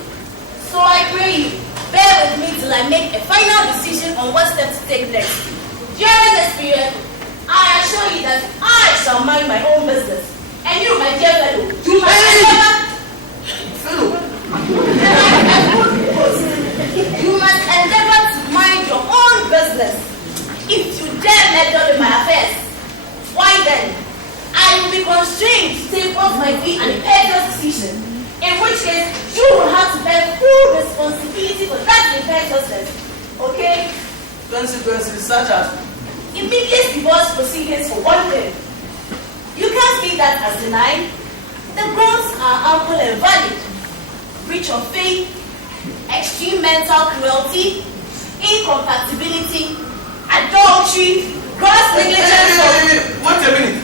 So I pray you, bear with me till I make a final decision on what steps to take next. During this period, I assure you that I shall mind my own business. And you, my dear fellow, you must endeavor to mind your own business. If you dare meddle in my affairs, why then, I will be constrained to take what might be an impetuous decision, in which case you will have to bear full responsibility for that impetuousness. Okay? consequences such as Immediate divorce proceedings for one thing. You can't see that as denied. The grounds are ample and valid. Breach of faith, extreme mental cruelty, incompatibility, adultery, gross negligence of... Wait a minute.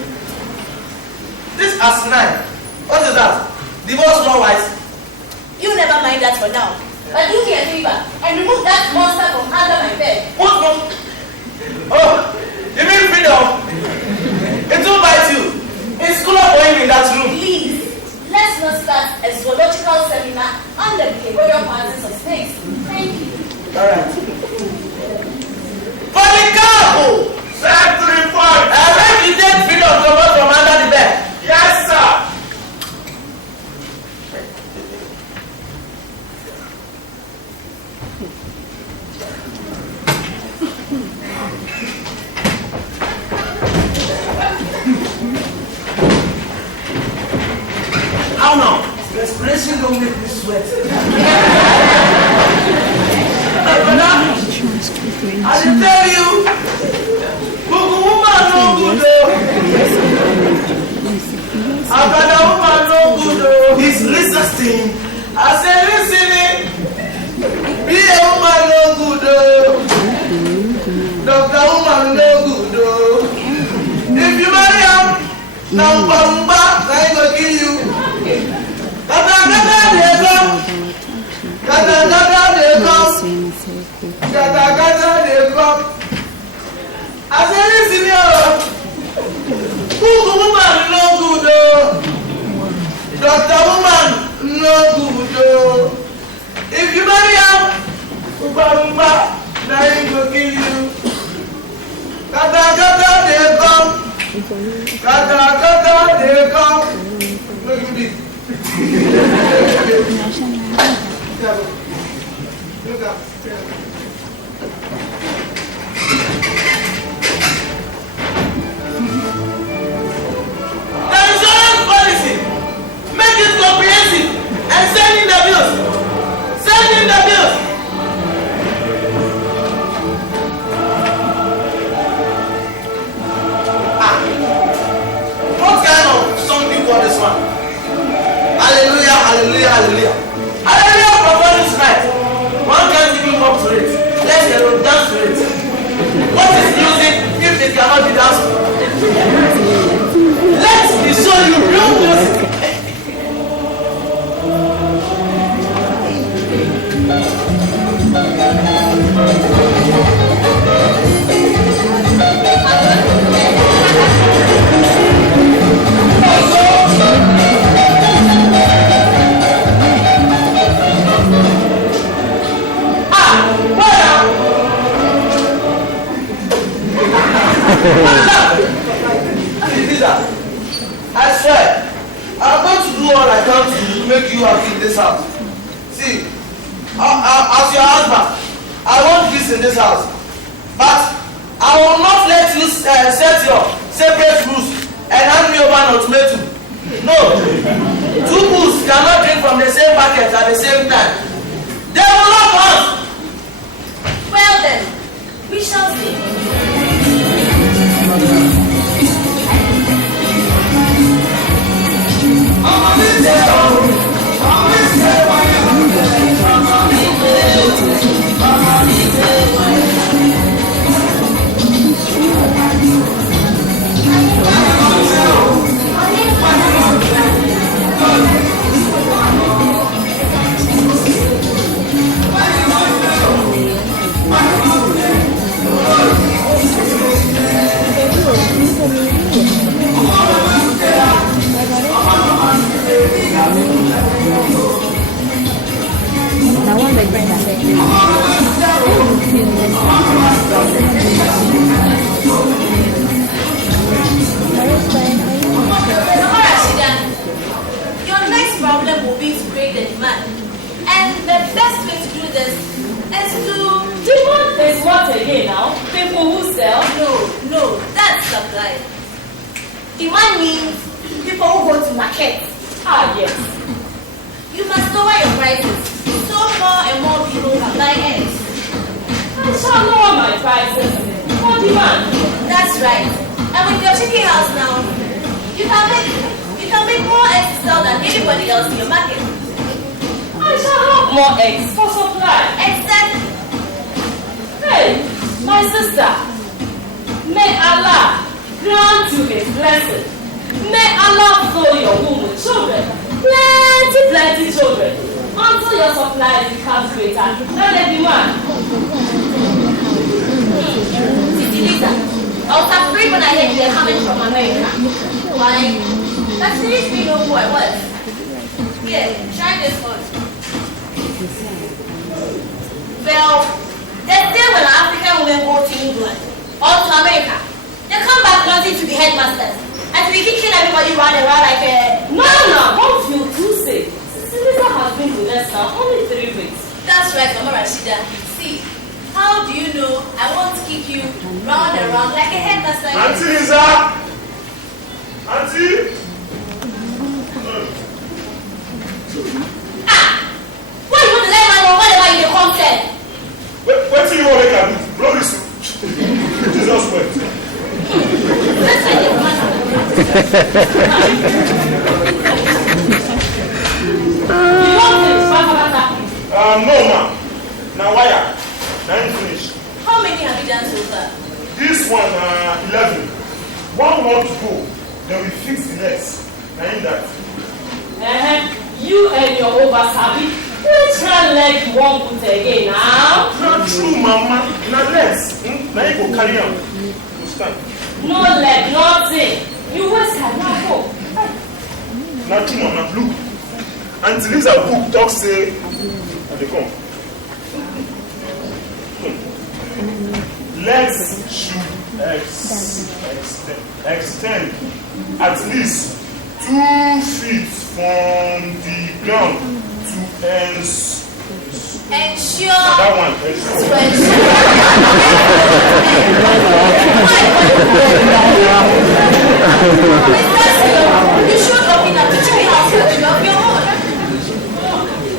This as-9, what is that? Divorce law-wise? You never mind that for now. But do me a favor and remove that monster from under my bed. What? Oh, you mean freedom? It will bite you. It's cooler for him in that room. Please, let's not start a zoological seminar on the behavioral patterns of snakes. Thank you. Alright. For the cow! Set to report! I beg you take freedom to work from under the bed. Yes, sir. now. Respiration don't make me sweat. I tell you, woman no good though. I got a woman no good though. He's listening. I said listening. Be a woman no good though. Doctor woman no good though. If you marry him, now Bamba, I ain't gonna kill you. Gata they come. Gata they come. Gata they come. I said listen here. Woman no good though. Doctor woman no good though. If you marry him, Bamba, I ain't gonna kill you. Gata they come. Gata they come. Look at me. Look up. The insurance policy, make it comprehensive and send in the bills. Send in the bills. What kind of song do you call this one? Hallelujah, hallelujah, hallelujah. Hallelujah from morning to night. One can't even walk to it. Let's dance to it. What is music if it cannot be danced to? Let me show you real music. I swear, I'm going to do all I can to make you happy in this house. See, as your husband, I want peace in this house. But I will not let you set your separate rules and hand me over an ultimatum. No. Two bulls cannot drink from the same bucket at the same time. They will not want. Well then, we shall see. Your next problem will be to create the demand. And the best way to do this is to... Demand is what again now? People who sell? No, that's supply. Demand means people who go to market. Ah, yes. You must lower your prices so more and more people can buy eggs. I shall lower my prices for demand. That's right. And with your chicken house now, you can make more eggs to sell than anybody else in your market. I shall have more eggs for supply. Exactly. Hey, my sister, may Allah grant you His blessing. May Allah fill your womb with children, plenty children, until your supply becomes greater than the demand. Lisa, I was afraid when I heard you were coming from America. Why? That finished me know who I was. Here, try this one. Well, they say when African women go to England or to America, they come back wanting to be headmasters and to be kicking everybody round and round like a... No, don't feel too safe. Lisa has been with us now only 3 weeks. That's right, Mama Rashida. See, how do you know I won't kick you round and round like a headmaster? Auntie Lisa! Auntie! No, ma'am. Now, why? Now, I'm finished. How many have you done so far? This one, 11. One more to go. Then we fix the next. Now, in that. You and your oversabi. Which hand leg you want put again now? Not true, mama. Now, let's. Now, you go carry on. You stand. No leg, nothing. You waste time, now go. Not true, mama. Look. Until this book talks, say, they come. Legs should extend at least 2 feet from the ground to ensure. That one, You should open up the tree house of your own.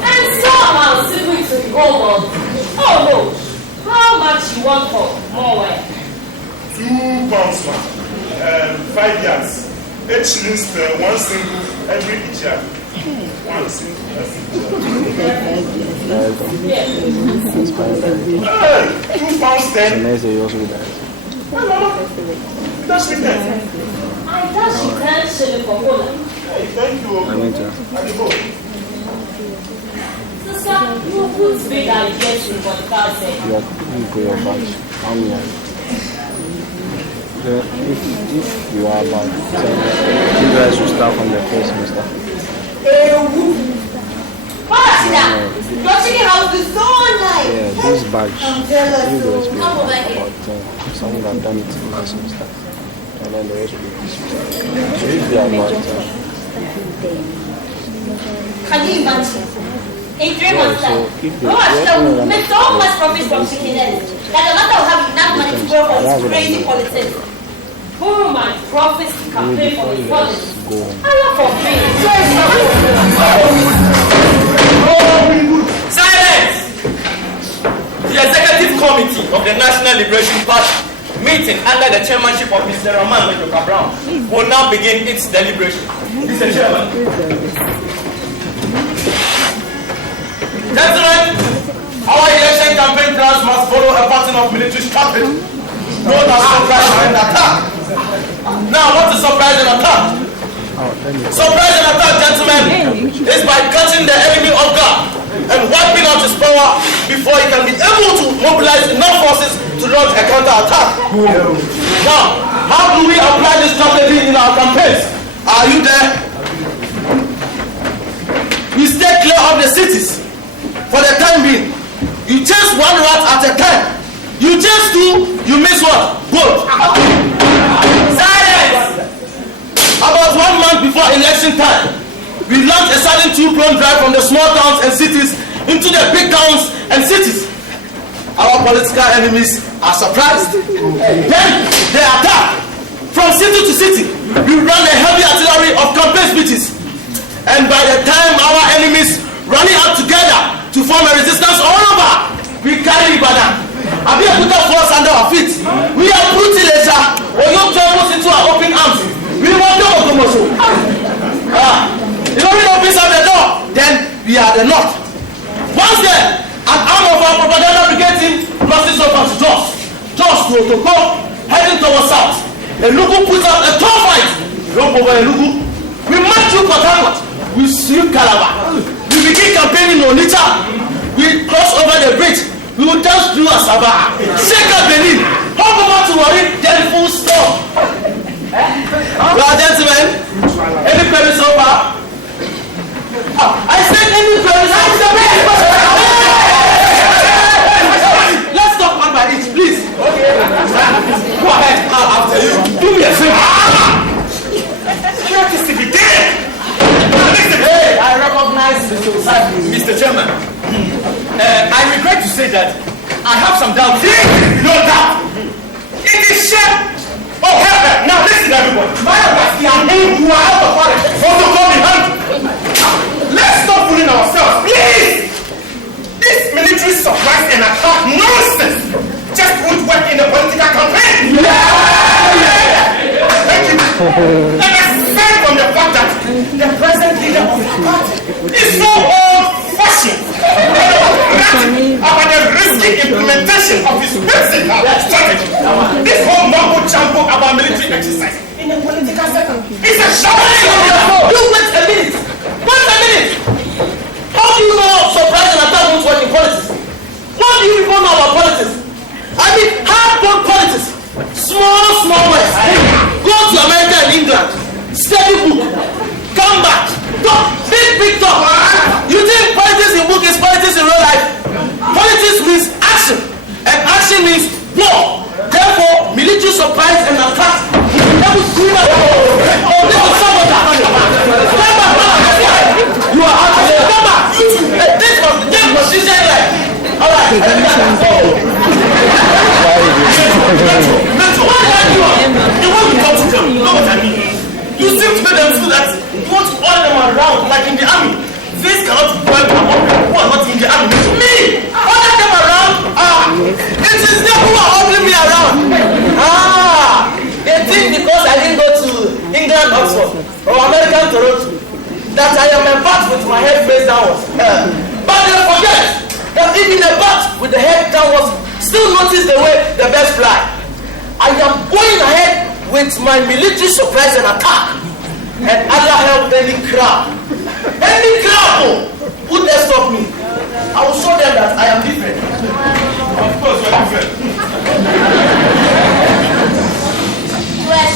And somehow simply to hold on. Oh no. How much you want for more work? 2 pounds, man. 5 yards. 8 shillings per 1 single every each yard. 1 single every Hey, 2 pounds 10. Well, mama, that's me 10. I thought she 10 shilling for Ola. Hey, thank you. I go. Sister, you put big ideas in for the car say. You are cooking for your batch. How many? If you are about 10, you guys will start from the first semester. Your chicken house is so nice. Yeah, this batch, Come tell us. you guys will Come over have here. about 10. Some would have done it last semester. And then the rest will be this semester. So if you are about 10. Can you imagine? In 3 months' so time, if we will make so much profit from chicken eggs that the matter will have enough money to go for his crazy politics. Who my profits to campaign for his politics? Go home. I love for free. Silence! The Executive Committee of the National Liberation Party, meeting under the chairmanship of Mr. Raman Mejoka Brown, will now begin its deliberation. Mr. Chairman. Gentlemen, our election campaign plans must follow a pattern of military strategy, known as surprise and attack. Now, what is surprise and attack? Surprise and attack, gentlemen, is by catching the enemy off guard and wiping out his power before he can be able to mobilize enough forces to launch a counter-attack. Now, how do we apply this strategy in our campaigns? Are you there? We stay clear of the cities for the time being. You chase one rat at a time. You chase 2, you miss what? Good. Silence! About 1 month before election time, we launched a sudden 2-pronged drive from the small towns and cities into the big towns and cities. Our political enemies are surprised. Then they attack. From city to city, we run a heavy artillery of campaign speeches. And by the time our enemies running out together to form a resistance all over, we carry Ibadan. Abi put our force under our feet. We are brutalized. Oyo travels into our open arms. We want to Ogomoso. You know we open up the door, then we are the north. Once there, an arm of our propaganda brigade team crosses over to Jos to Otoko, heading towards south. Enugu puts up a tough fight. Rope over Enugu. We march through Port Harcourt. We sweep Calabar. We begin campaigning on Onitsha. We cross over the bridge. We will dance through Asaba. Shake up Benin. Hop over to Warri. Then full stop. Well, gentlemen, any queries so far? I said any queries. Let's talk one by each, please. Okay. Go ahead. After you. Do me a favor. Hey, I recognize Mr. Chairman. I regret to say that I have some doubts. No doubt. It is shared. Oh, heaven. Now listen, everyone. You are out of order. Also call me hungry. Let's stop fooling ourselves, please. This military surprise and attack nonsense just won't work in the political campaign. Yeah. Thank you. Let us president leader of our party is so old-fashioned. About the risky implementation of his basic strategy. This whole mumbo-jumbo about military exercise in a political sector is a shocking. You wait a minute. Wait a minute. How do you know surprise and attack won't work in politics? What do you people know about politics? I mean, hard-boiled politics. Small words. Go to America and England. Study book. Come back. Talk. Big talk. You think politics in book is politics in real life? Politics means action. And action means war. Therefore, military surprise and attack. That was good. Oh, this is sabotage. Come back. You are out of here. Come back. This position like. All right. You want to talk to them, you know what I mean? You seem to make them feel that you want to order them around like in the army. This cannot work among people who are not in the army. Me! Order them around? It is them who are ordering me around. They think because I didn't go to England, Oxford, or American Toronto, that I am a bat with my head face downwards. But they forget that even a bat with the head downwards still notice the way the birds fly. I am going ahead with my military surprise and attack. And Allah help any crowd. Any crowd who dare stop me. I will show them that I am different. Of course, you are different. You are a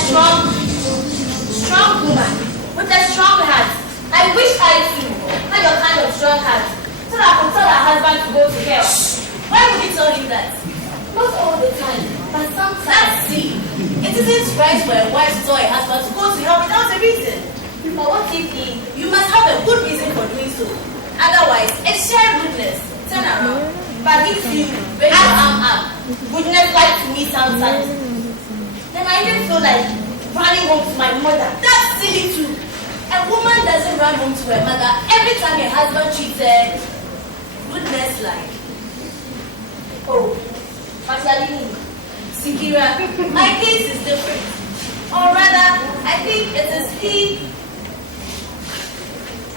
strong woman with a strong heart. I wish I too had your kind of strong heart, so that I could tell her husband to go to hell. Why would you tell him that? Not all the time, but sometimes. See, it isn't right for a wife to tell her husband to go to hell without a reason. But what if you must have a good reason for doing so? Otherwise, it's shared goodness. Turn around. But if you raise your arm up, goodness like to me sometimes, then I even feel like running home to my mother. That's silly too. A woman doesn't run home to her mother every time her husband treats her goodness like. Oh, Masalini, Sikira, my case is different. Or rather, I think it is he.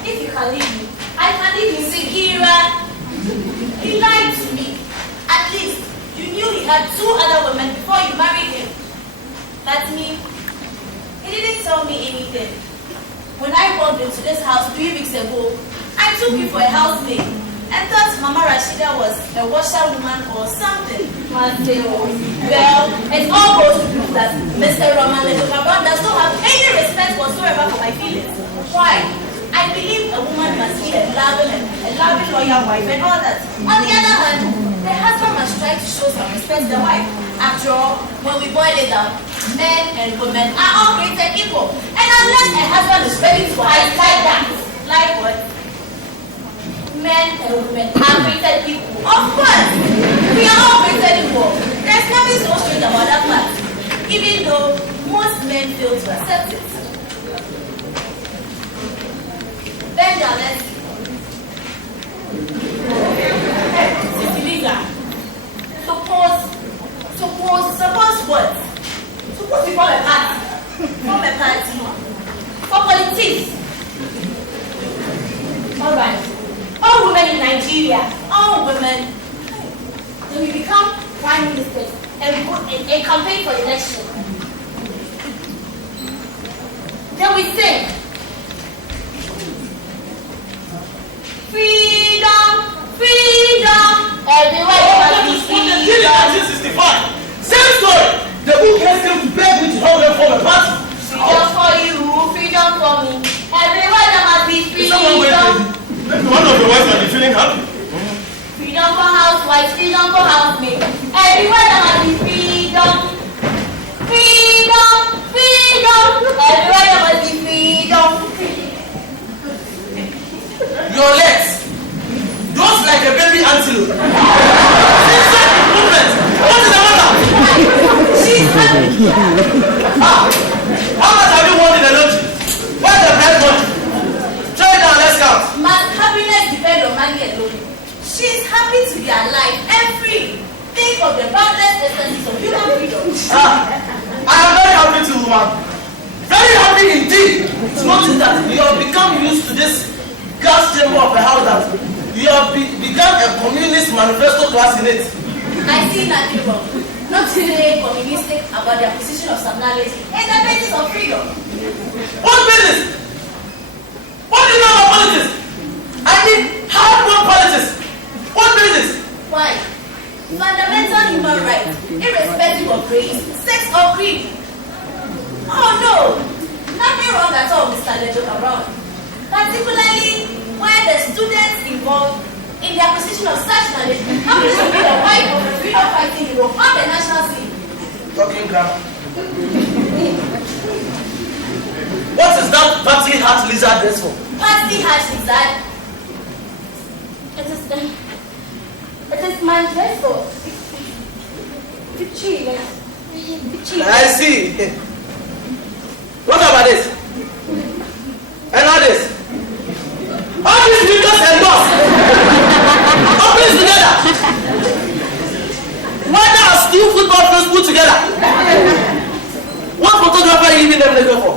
If you can leave me, I can leave you, Sikira. He lied to me. At least, you knew he had 2 other women before you married him. That's me. He didn't tell me anything. When I walked into this house 3 weeks ago, I took you for a housemaid and thought Mama Rashida was a washerwoman or something. Well, it all goes to prove that Mr. Roman Legomaban does not have any respect whatsoever for my feelings. Why? I believe a woman must be a loving loyal wife and all that. On the other hand, the husband must try to show some respect to the wife. After all, when we boil it down, men and women are all created equal. And unless a husband is ready to fight like that, like what? Men and women are created equal. Of course, we are all created equal. There's nothing so strange about that fact, even though most men fail to accept it. Benja, let's see. Suppose what? Suppose we form a party. For politics. Alright. All women in Nigeria, all women, then we become prime ministers and campaign for election. Then we sing. Freedom, freedom, everywhere you must be freedom. 1965. Same story. The book has come to beg me to help them form a party. Freedom for you, freedom for me. Everywhere there must be freedom. Maybe one of the wives might be feeling happy. Freedom for housewives, freedom for housemaids. Everywhere there must be freedom. Freedom, freedom. Everywhere there must be freedom. Your legs. Those like a baby antelope. Inside the movement. What is the matter? She's happy. How much have you won in the lottery? Where's the prize money? Try it down, let's count. Must happiness depend on money alone? She's happy to be alive and free. Think of the boundless essences of human freedom. I am very happy to woman. Very happy indeed to notice that you have become used to manifesto class in it. I see nothing wrong. Not to say communistic about the acquisition of some knowledge and the basis of freedom. What business? What do you know about politics? I mean, hard-work politics. What business? Why? Fundamental human rights, irrespective of race, sex, or creed. Oh no! Nothing wrong at all, Mr. Lejo Brown. Particularly when the students involved in the acquisition of such knowledge happens to be the wife of a freedom-fighting hero on the national scene. Talking grammar. What is that party hat lizard dress for? Party hat lizard? It is my dress for Pichi. I see. What about this? And all this? All these windows and doors. All these together. Why are still football players put together? What photographer are you giving them the for?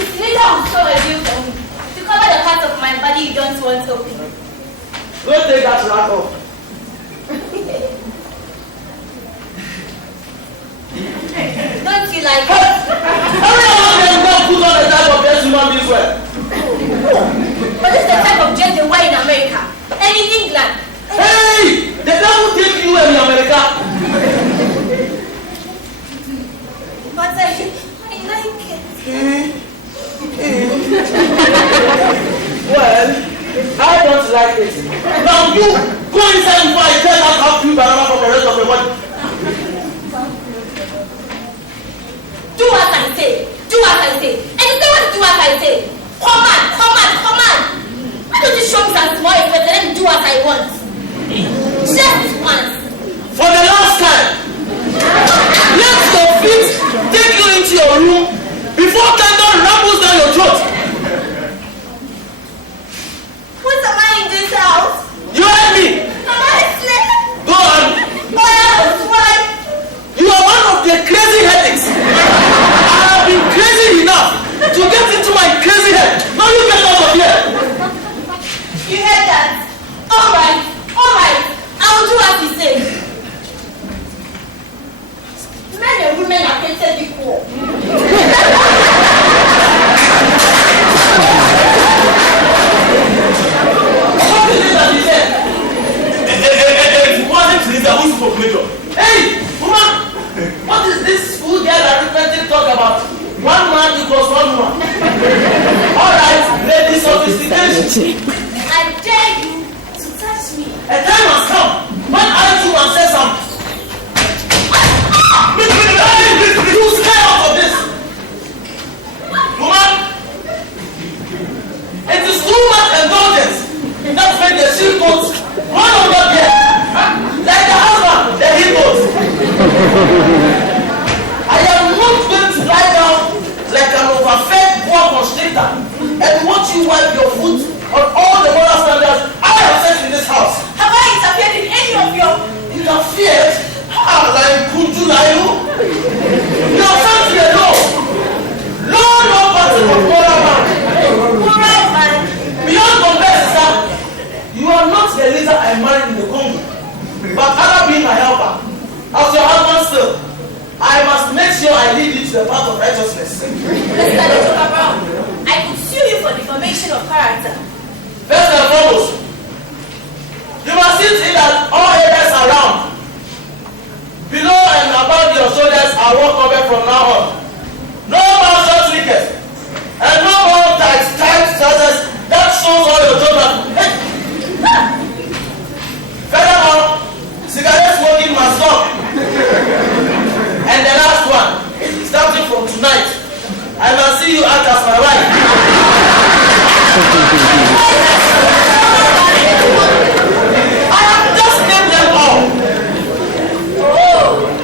It's neither of so a deal for me. To cover the part of my body you don't want to open. Don't take that rat off. Don't you like it? Everyone can go put on the type of dress you want this way. But this is the type of dress they wear in America and in England. Hey! The devil take you in America. But I like it. Well, I don't like it. Now you go inside before I tell us how to banana for the rest of the body. Do as I say. Do as I say. And you say what do as I say. Come on. Why don't you show me some small effort and let me do as I want? Just once. For the last time. Let your feet take you into your room before thunder rumbles down your throat. What am I in this house? You heard me. Am I asleep? Go on. What else? Why? You are one of the crazy headaches. I have been crazy enough to get into my crazy head. Now you get out of here. You heard that? All right. I will do as you say. Men and women are created equal. What is it that he said? It wasn't Lisa who spoke, Major. Hey, woman! What is this school girl arithmetic talk about? 1 man equals 1 woman. Alright, lady sophistication. I dare you to touch me. A time has come when I too must say something. You stay out of this. Woman, it is too much indulgence that made the she-goats run over there. Like the husband, the he-goats. I am not going to lie down like an overfed poor constrictor and watch you wipe your foot on all the moral standards I have set in this house. Have I interfered in any of your... Interfered? How like could you lie? You are sent to the law. Law no party of moral man. Moral man? Beyond compare, sir, you are not the leader I married in the Congo, but other being my helper. As your husband still, I must make sure I lead you to the path of righteousness. Mr. Lejoka Brown, I could sue you for defamation of character. First and foremost, you must see that all areas around, below and above your shoulders are work covered from now on. No more short sneakers and no more tight trousers that shows all your geography. Hey. Furthermore, cigarette smoking must stop. And the last one, starting from tonight, I must see you act as my wife. I have just named them all. Oh.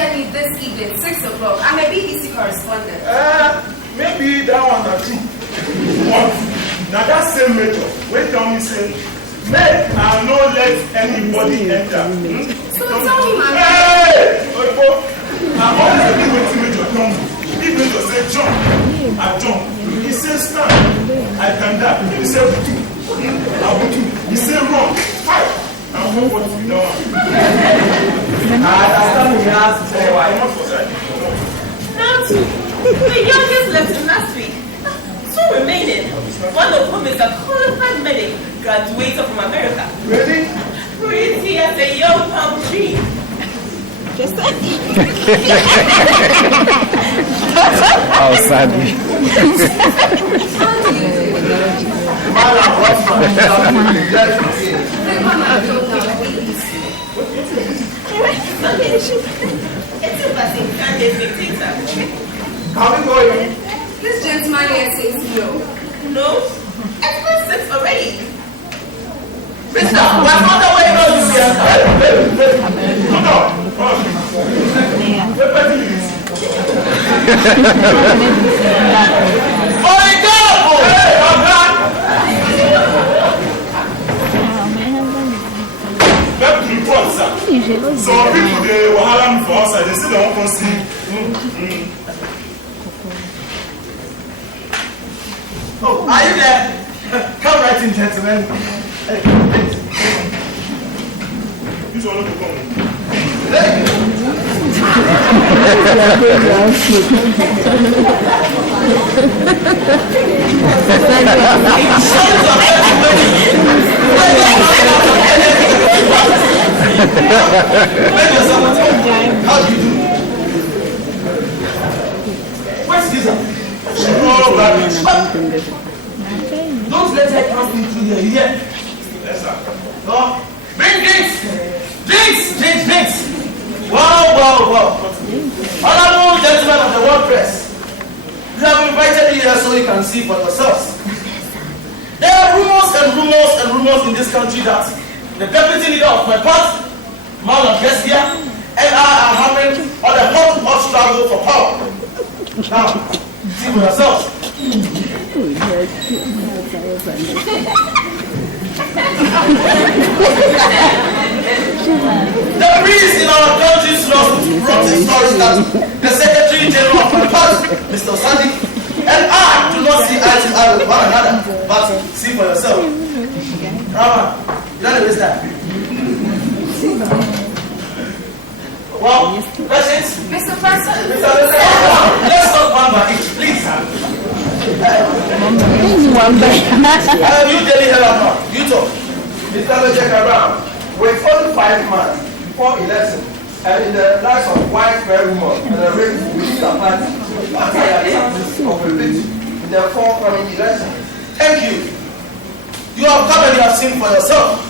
invited me this evening, 6 o'clock. I'm a BBC correspondent. Maybe that one or two. What? Now that same major, when tell me say, make I not let anybody enter. So tell me, man. Hey! I'm always a big waiting major come. Big major say jump. I jump. He says stand. I can die. He said two. I will do. He said run. Fight. I'm going to be done. I understand the answer. I want to say. Now two. The youngest left last week. Two remaining. One of whom is a qualified medic, graduated from America. Ready? Pretty as a young palm tree. Just How sadly. It's a blessing, can't dictator. How we going? This gentleman here says no. No? Everyone sits already. Mister, what's not the way you know you see So people they were having for outside, they still don't want to see. Oh, are you there? Come right in, gentlemen. Hey, This one will come. How do you do? Where's Giza? Oh, Don't let her come into here. Yeah. yes, sir. No. Bring drinks. Drinks. Wow. Honorable gentlemen of the world press, you have invited me here so you can see for yourselves. There are rumors in this country that the deputy leader of my party, Madam Bestia, and I are having on a hot struggle for power. Now, see for yourselves. The priest in our country's law brought the story that the Secretary General of my party, Mr. Sandy, and I do not see eye to eye with one another, but see for yourself. Rama, you don't waste time. Well, that's it. Mr. President. Let's not one by each, please. You daily help, you talk. Mr. Check around. With only 5 months before election, and in the lives of widespread rumors and the race within the party, what are your chances of a victory in the forthcoming election? Thank you. You have come and you have seen for yourself.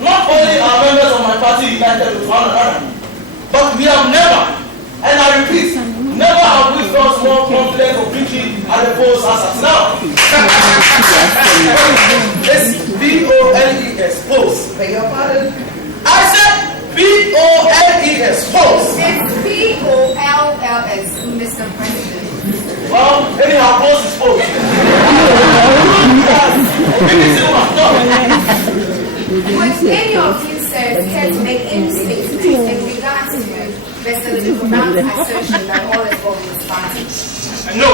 Not only are members of my party united with one another, but we have never, and I repeat, never have we felt more confident of victory at the polls as now. It's POLES, polls. Beg your pardon? I said POLES, polls. It's POLLS, Mr. President. Well, anyhow, polls is polls. Would any of you, sirs, care to make any statement in regards to Mr. Ultimatums' assertion that all is well in his party? No.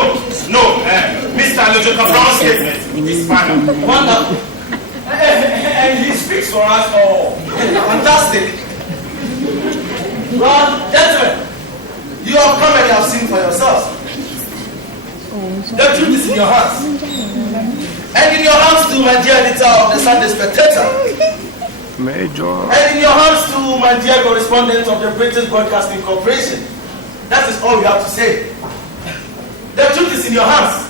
Mr. Ultimatums' statement is final. Wonderful. And he speaks for us all. Fantastic. Well, gentlemen, you have come and you have seen for yourselves. The truth is in your hands. And in your hands too, my dear editor of the Sunday Spectator. Major. And in your hands too, my dear correspondent of the British Broadcasting Corporation. That is all we have to say. The truth is in your hands.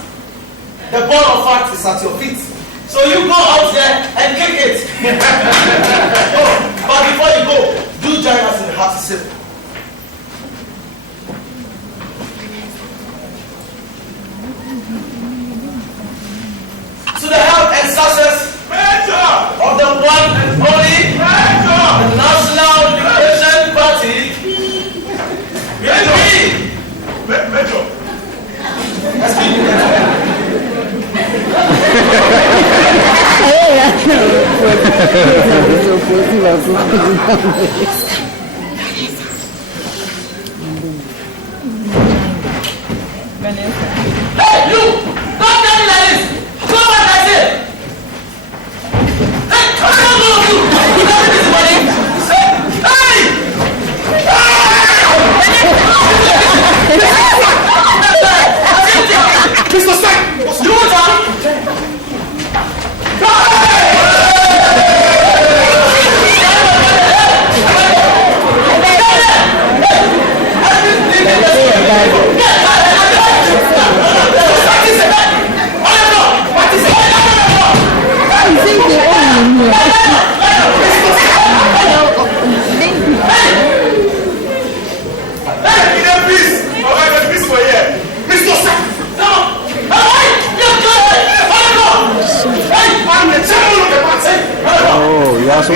The ball of fact is at your feet. So you go out there and kick it. Oh, but before you go, do join us in the hearty sip. To the health and success of the one and only the National Liberation Party, Hey, you! Don't tell me like this! Go back, I say! Hey, come on, all of you! You got this money? Hey! Mr. Sack! You want to? Oh, you are so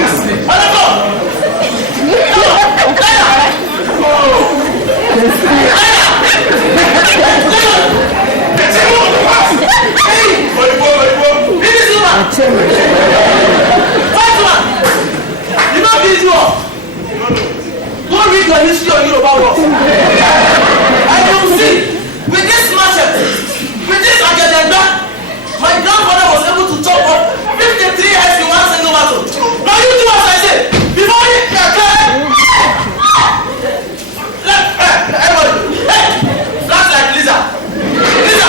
Go read your history on Yoruba words. And you will see, with this machete, with this agenda, my grandfather was able to chop up 53 heads in one single battle. Now you do as I say. Before you everybody, hey, flat like Lisa. Lisa,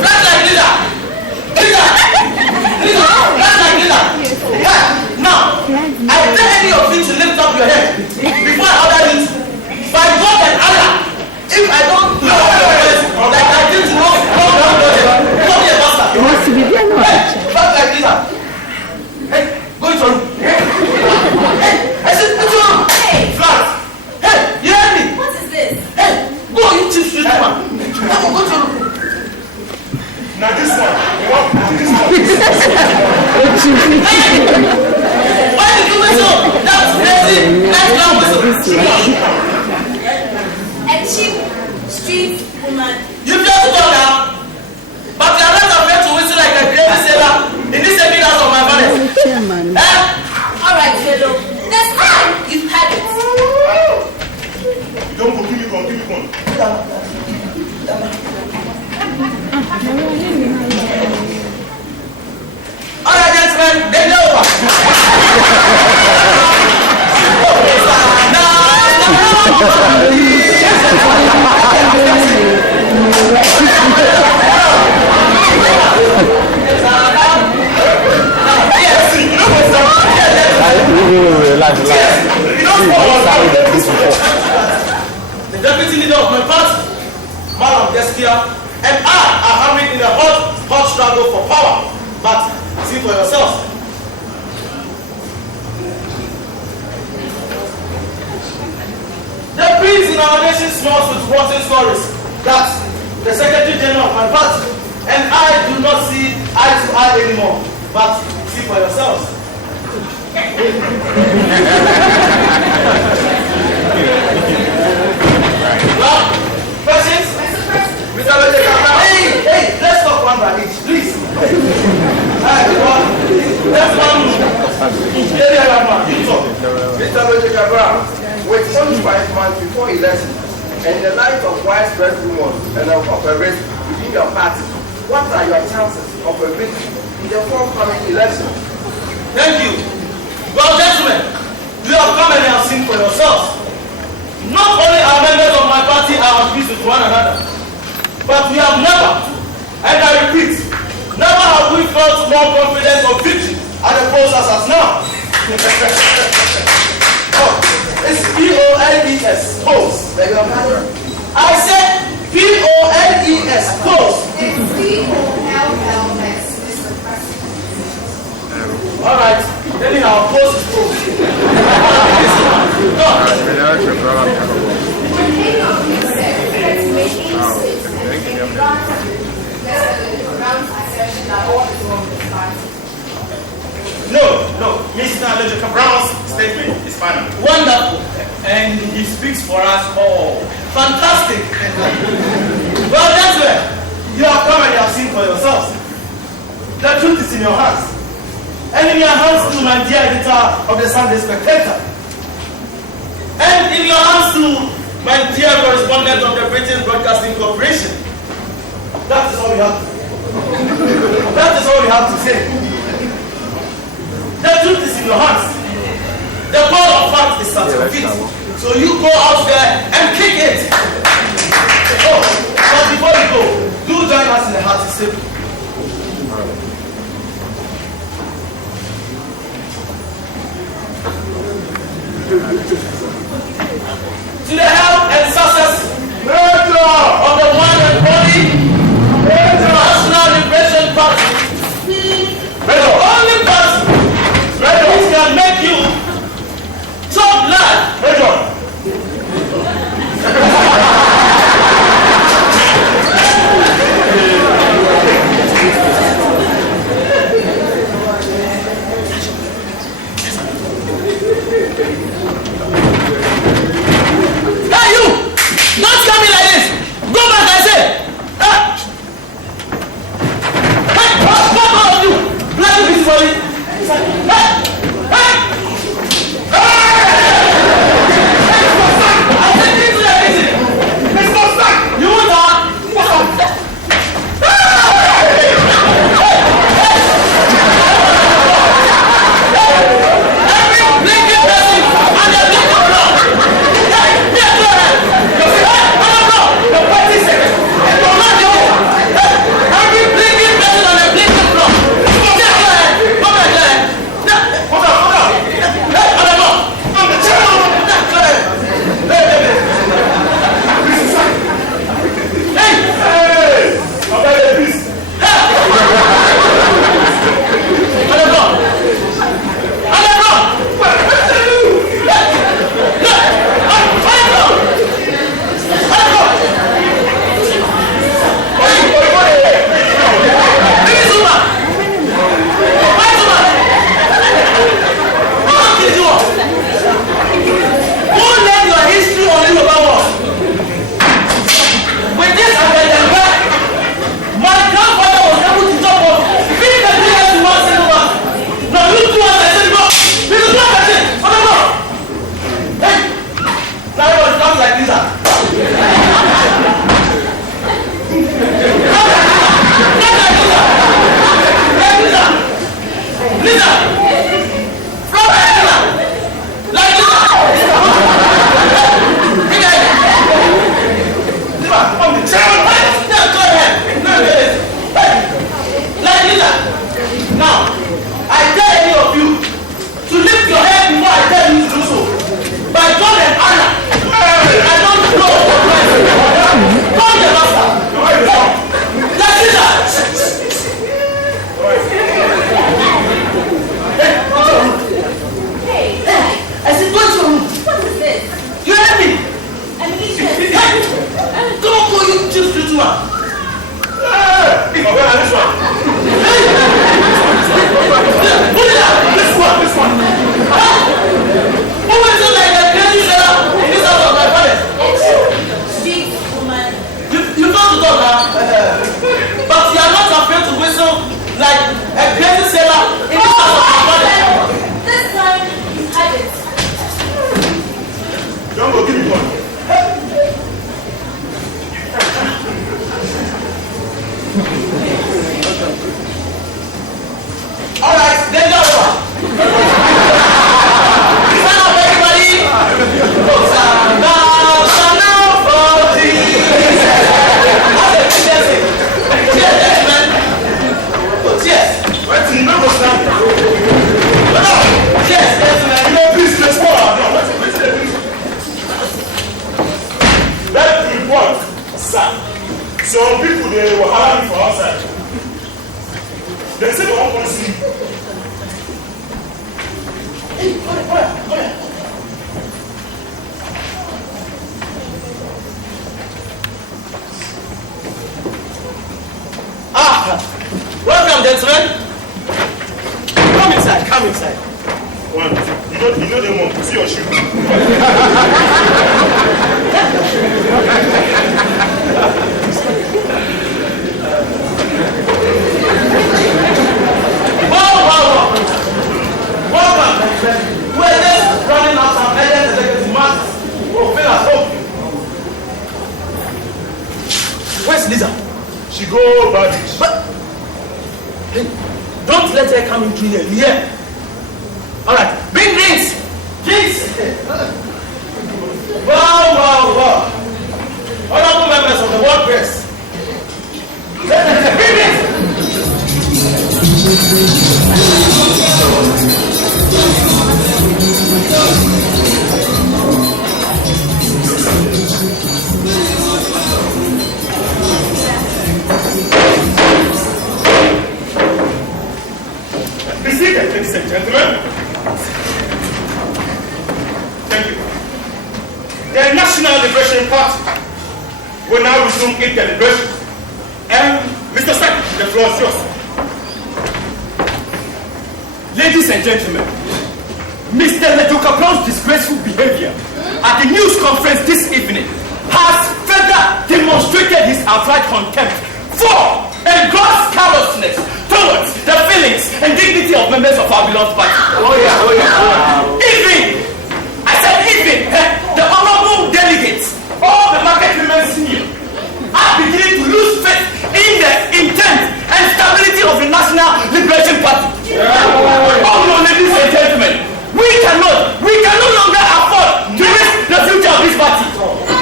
flat like Lisa. Lisa, Lisa, flat like Lisa. Yeah. Now, I tell any of you to lift up your head before I order it. By God and Allah, if I don't blow up your face like I did to know, come here, master. You must be there now. Hey, flat like Lisa. Hey, go into your room. Hey, I said, go to your room. Hey. Flat. Hey, you heard me? What is this? Hey, go, you cheap street man. Come on, go to your room. Now this one. This one. Why did you whistle? That's crazy. That's not whistle. A cheap street woman. You just go now. But you are not afraid to whistle like a crazy sailor in this same house of my father. Alright, fellow. Next time, you've had it. Don't go, give me one. Alright, gentlemen, they know. Relax. The deputy leader of my party, Madam Deskia, and I are having in a hot struggle for power. But see for yourselves. The prince in our nation smells with rotten stories that the Secretary General of my party and I do not see eye to eye anymore. But see for yourselves. Well, questions? Mr. Hey, let's talk one by each, please. That's one. Mr. Logical Brown, with only 5 months before election, and in the light of widespread rumors and of a risk within your party, what are your chances of a victory in the forthcoming election? Thank you. Well, gentlemen, you have come and have seen for yourselves. Not only are members of my party are at peace with one another, but we have never, and I repeat, never have we felt more confident of victory at the polls as now. It's P-O-L-E-S, polls. I said P-O-L-E-S, polls. It's P-O-L-L-S, Mr. President. All right. Anyhow, polls is polls. When any of you said that to make any statement in regards to Brown's assertion that all is wrong with the party. No, Mr. Logical Brown's statement is final. Wonderful. And he speaks for us all. Fantastic. Well, gentlemen, you have come and you have seen for yourselves. The truth is in your hands. And in your hands to my dear editor of the Sunday Spectator. And in your hands to my dear correspondent of the British Broadcasting Corporation. That is all we have to say. That is all we have to say. The truth is in your hands. The ball of fact is at your feet. So you go out there and kick it. Oh, but before you go, do join us in the hearty sip. To the health and success of the one and only National Liberation Party. The only party which can make you chop blood. Hey you! Don't scare me like this! Go back, I say! Hey! What all of you? Bloody busybody! Hey! Hey! I said you to the meeting! Mr. Stack! You want that? Every blinking person and the blink of blood! Some people they were hiring for outside. They say they want to see. Hey, come here. Welcome, gentlemen. Come inside. One, you know they want to see your shoe. Wow. Where's Lisa? She go back. But hey, don't let her come into here. Yeah. All right. Bring drinks. Drinks. Wow. Honorable members of the world press. Bring drinks. Be seated, ladies and gentlemen. Thank you. The National Liberation Party will now resume its deliberation. And Mr. Secretary, the floor is yours. Ladies and gentlemen, Mr. Lejoka Brown's disgraceful behavior at the news conference this evening has further demonstrated his outright contempt for and gross callousness towards the feelings and dignity of members of our beloved party. Even, I said even, the honorable delegates of the Market Women's Union are beginning to lose faith in the intent and stability of the National Liberation Party. Oh no, ladies and gentlemen, we can no longer afford to risk the future of this party.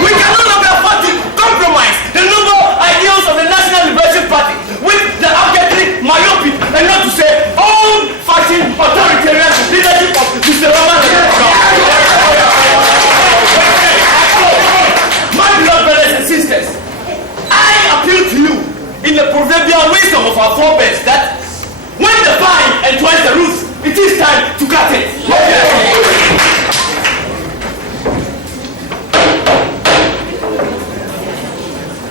We can no longer afford to compromise the noble ideals of the National Liberation Party with the arbitrary myopic and not to say old-fashioned authoritarian leadership of Mr. Roman. My beloved brothers and sisters, I appeal to you in the proverbial wisdom of our forebears that when the vine entwines the roots, it is time to cut it.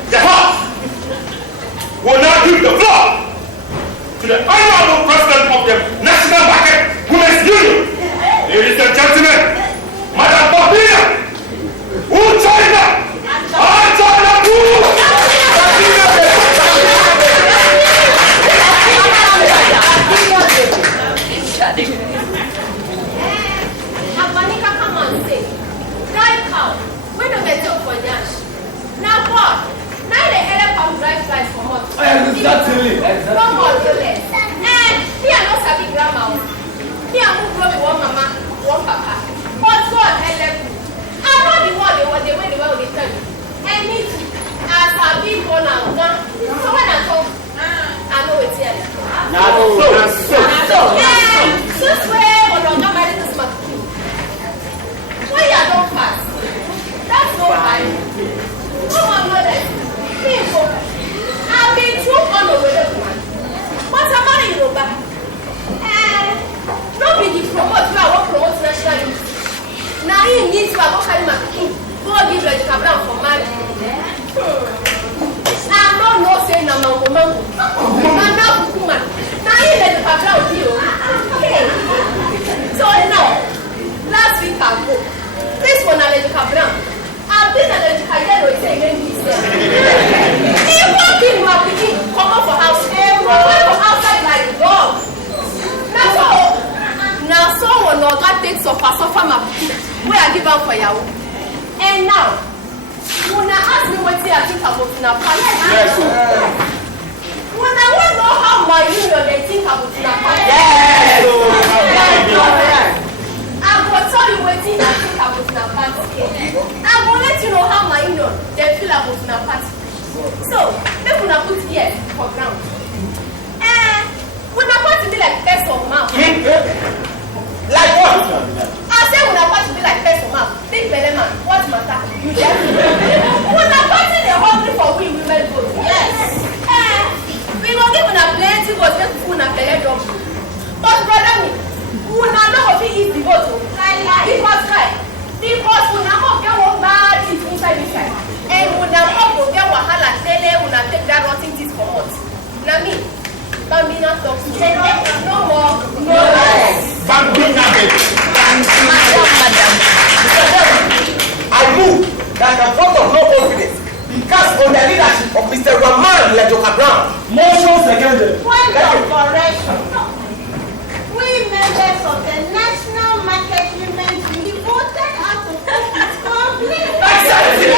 The House will now give the floor to the honorable president of the National Market Women's Union. Ladies and gentlemen, Madam Bobina, who China? China, Abanika, come on, say. Drive cow. When do they talk for Nash? Now what? Now they head up and drive flies for months. Exactly. No more really. And me are not sabi grandma. Me are who grow with one mama, one papa. But God help them. I'm not the one they tell you. And me too. As a big one and one. So when I talk, I know it's here. Since we're on our married this month, why you don't pass? That's no fine. Come on, mother. People, I've been through on the way one. But I'm not in Yoruba. Don't be the promote where I won't promote national unity. Now he needs to go carry my king. Go give Lejoka Brown for marriage. I'm not no saying I'm a woman. I'm not a woman. Now he Lejoka Brown deal. Okay. So now, last week I go. This one Lejoka Brown. I've been a Lejoka yellow again. He walked in my picking, come up for house. Went for outside like dog. Now someone will not take suffer my picking. Where I give up for you. And now, when I ask me what I think about in a party, when I want to know how my union they think about in a party, I'm going to tell you what I think about in a party. I'm going to let you know how my union they feel about in a party. So, they will not put here for ground. And when I want to be like best of mouth. Like what? I say when I want to be like best of mouth. Big belly man, what matter? You just when I want to they're hungry for we women vote. Yes. We will give them plenty votes, make food and belly drop. But brother me, we not know if he is the vote. Because right. Because we not get one bad thing inside. And we not get wahala tell we not take that rotten teeth for us. Now me. Bambina talks. No more. No less. Bambina, baby. Madam. I move that the vote of no confidence be cast on the leadership of Mr. Roman Lejoka Brown. Motion seconded. Point of correction. We members of the National Market Women's Union voted out of office completely. Exactly.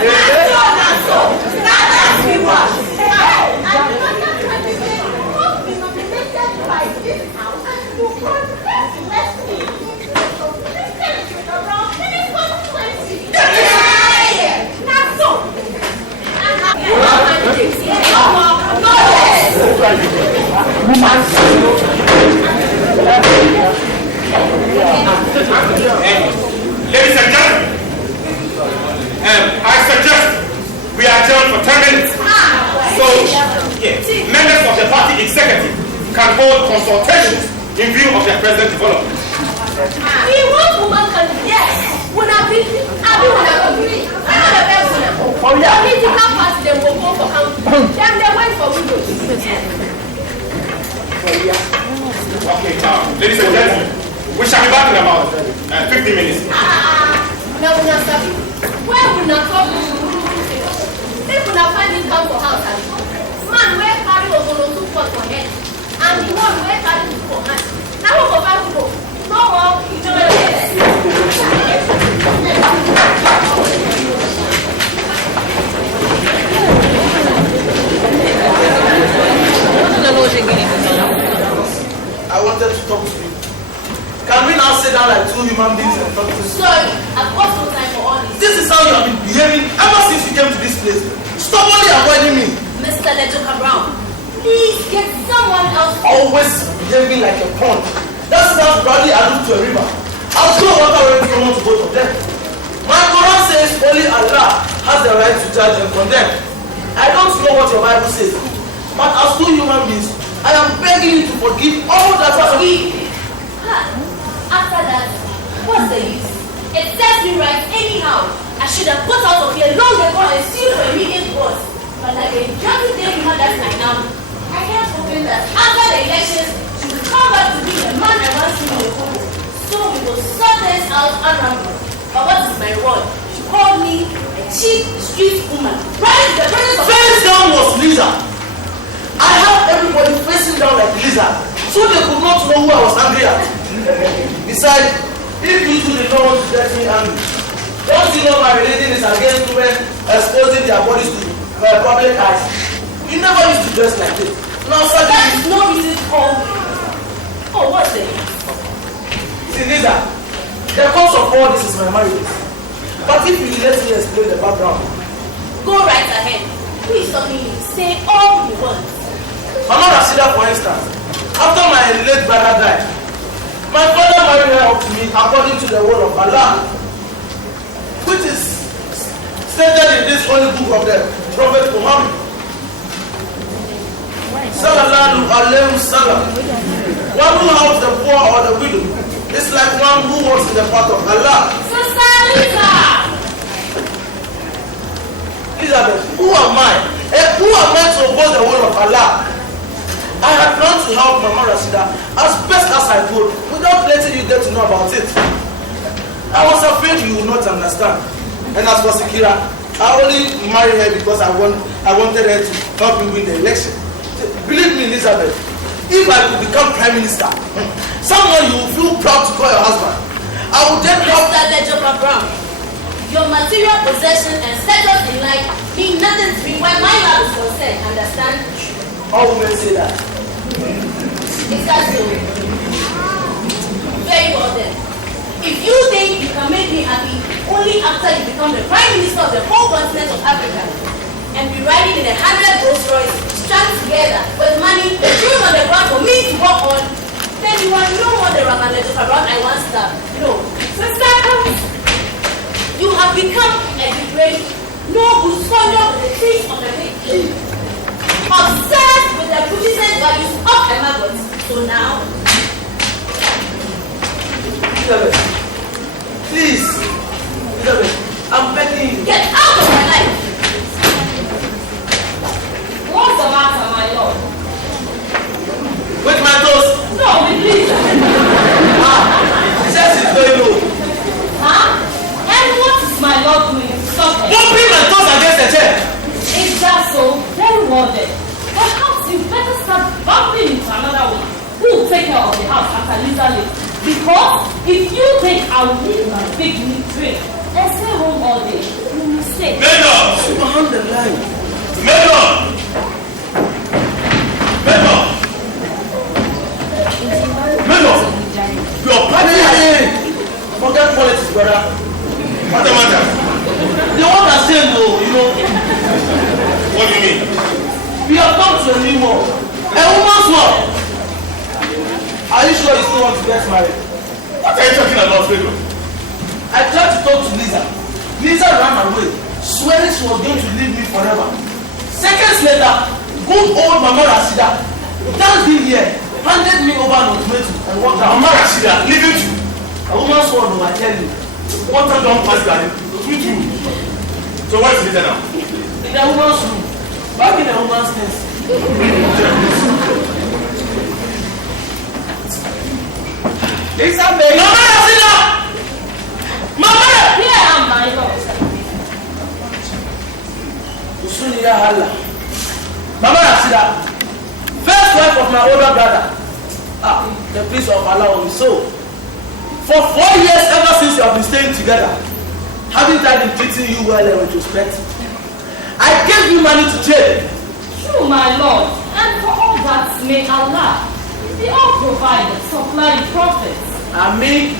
That's so. Ladies and gentlemen, I suggest we adjourn for 10 minutes. So, members of the party executive can hold consultations in view of their present development. We want woman can yes. When I be agree. I know the best one. Oh yeah. Political party them will go for country. Them they wait for widows. Okay, ladies and gentlemen, we shall be back in about 50 minutes. Now we not stop. Where we not come? If we not find income for house, man, where carry over to for head, and the one where carry for hand. Now we go find people. No more. You know I wanted to talk to you. Can we now sit down like two human beings and talk to you? Sorry, I've got no time for all this. This is how you have been behaving ever since you came to this place. Stop only avoiding me. Mr. Lejoka Brown, please get someone else. Always behaving like a pond. That sounds proudly allude to a river. I'll show water already common to both of them. My Quran says only Allah has the right to judge and condemn. I don't know what your Bible says, but as two human beings, I am begging you to forgive all that has been. After that, what's the use? It sets me right anyhow. I should have got out of here long ago and sued for immediate divorce. But like a jumpy day woman that's like now, I kept hoping that after the elections, she would come back to be the man I once knew in the Congo. So we will sort this out and rumble. But what is my reward? She called me a cheap street woman. Right in the presence of... Face down was Lisa. I have everybody facing down like Lisa, so they could not know who I was angry at. Besides, if you two did not want to get me angry, don't you know my religion is against women exposing their bodies to public eyes? You never used to dress like this. Now, sir, that's no reason to call me. Oh, what's the use? See, Lisa, the cause of all this is my marriage. But if you let me explain the background. Go right ahead. Who is talking to you? Say all you want. Mama Rashida, for instance, after my late brother died, my father married her up to me according to the word of Allah, which is stated in this holy book of the Prophet Muhammad. Sallallahu alayhi wa sallam. One who helps the poor or the widow is like one who works in the path of Allah. Sister Lisa! Elizabeth, who am I? Who am I to oppose the word of Allah? I had planned to help Mama Rashida as best as I could without letting you get to know about it. I was afraid you would not understand. And as for Sikira, I only married her because I wanted her to help me win the election. Believe me, Elizabeth, if I could become Prime Minister, someone you will feel proud to call your husband, I would then help... Mr. Lejoka Brown, your material possession and status in life mean nothing to me when my love is concerned, understand? All women say that. Is that so? Very well then. If you think you can make me happy only after you become the Prime Minister of the whole continent of Africa and be riding in a 100 Rolls Royce strapped together with money and shoes on the ground for me to walk on, then you are no more the Raman Lejoka Brown I once loved. No. Sister, you have become a depraved, noble squander with the trees on the big obsessed with the Buddhist values of a maggot. So now, Elizabeth, please, Elizabeth, I'm begging you. Get out of my life! What's the matter, my lord? With my toes? No, with Lisa. She says she's going low. Huh? And what is my lord doing? Stop it. Don't bring my toes against the chair. Is that so? Very well then. Perhaps you better start bumping into another one who will take care of the house after Lisa leaves. Because if you think I'll leave my big meat tray and stay home all day, you mistake. Major! Subhanallah. Major! Major! Major! Your party! Forget politics, brother. What's the matter? The one that said no, you know. What do you mean? We have come to a new world. A woman's world. want to get married. What are you talking about, Pedro? I tried to talk to Lisa. Lisa ran away, swearing she was going to leave me forever. Seconds later, good old Mama Rashida, without being here, handed me over an ultimatum and walked out. Mama Rashida, leaving you. A woman's word, I tell you. Water don't pass that. With you. So where's Lisa now? In the woman's room. Back in the woman's nest. Lisa, baby. Mama Rashida! Mama! Here I am, my God. Usuniya Hala. Mama Rashida, first wife of my older brother. The peace of Allah will be so. For 4 years, ever since you have been staying together, haven't I been treating you well and with respect? I gave you money to trade. True, my Lord. And for all that, may Allah, the all-provider, supply the prophets. And me?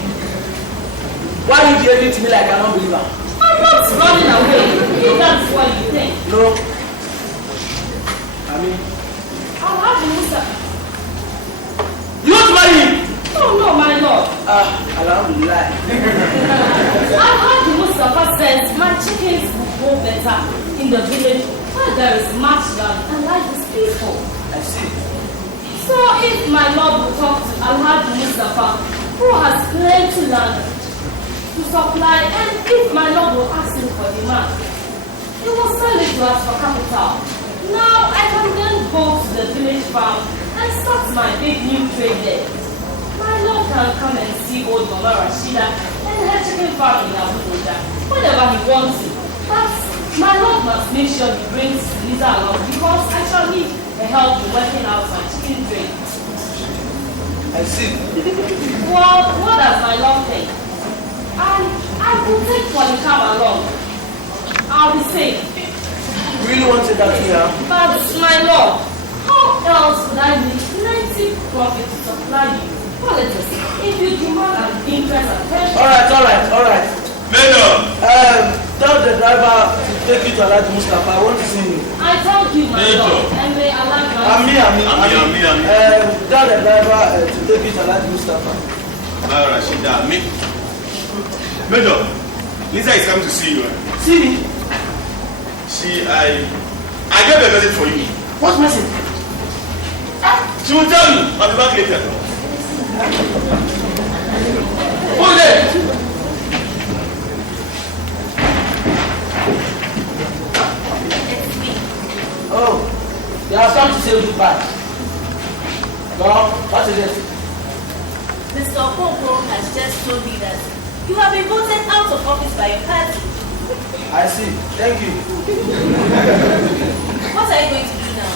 Why are you behaving to me like an unbeliever? I'm not running away, if that's what you think. No. I mean, I'll have the Musa. You want to marry him? No, my Lord. Alhamdulillah. I've heard the Mustafa says my chickens will grow better in the village where there is much land and life is peaceful. I see. So if my Lord will talk to Alhaji Mustafa, who has plenty land to supply, and if my Lord will ask him for demand, he will sell it to us for capital. Now I can then go to the village farm and start my big new trade there. My Lord can come and see old Mama Rashida and her chicken farm in Abuja whenever he wants to. But my Lord must make sure he brings Lisa along because I shall need the help in working out my chicken trade. I see. Well, what does my Lord think? I will take Polycarp along. I'll be safe. You really want to that here? But my Lord, how else would I need 90 profit to supply you? Politics, if you demand an interest attention. Alright. Major! Tell the driver to take you to Alhaji Mustafa. I want to see you. I told you, my Major. Lord, and may Allah grant Ami. Tell the driver to take you to Alhaji Mustafa. Mama Rashida, me. Major, Lisa is coming to see you. See me? I gave a message for you. What message? She will tell you. I'll be back later. Who is it? Oh, they have come to say goodbye. Well, what is it? Mr. Okoko has just told me that you have been voted out of office by your party. I see. Thank you. What are you going to do now?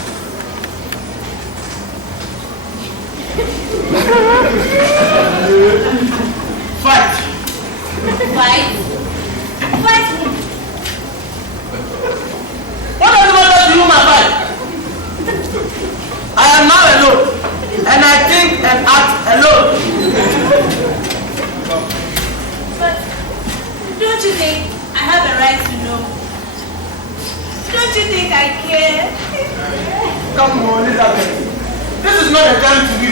Fight. Fight who? What does it matter to you, my fight? I am now alone, and I think and act alone. But don't you think I have a right to know? Don't you think I care? Come on, Elizabeth. This is not the time to be.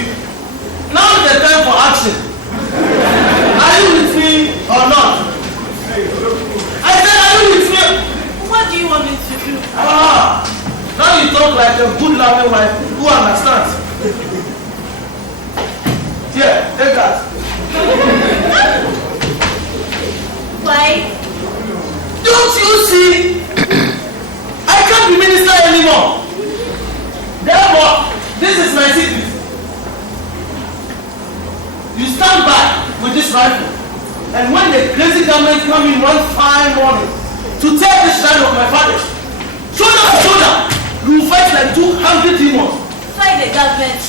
Now is the time for action. Are you with me or not? I said, are you with me? What do you want me to do? Now you talk like a good loving wife who understands. Here, take that. Why? Don't you see? I can't be minister anymore. Therefore, this is my secret. You stand by with this rifle, and when the crazy government come in one fine morning to take the shrine of my father, shoulder to shoulder, you will fight like 200 demons. Fight the government.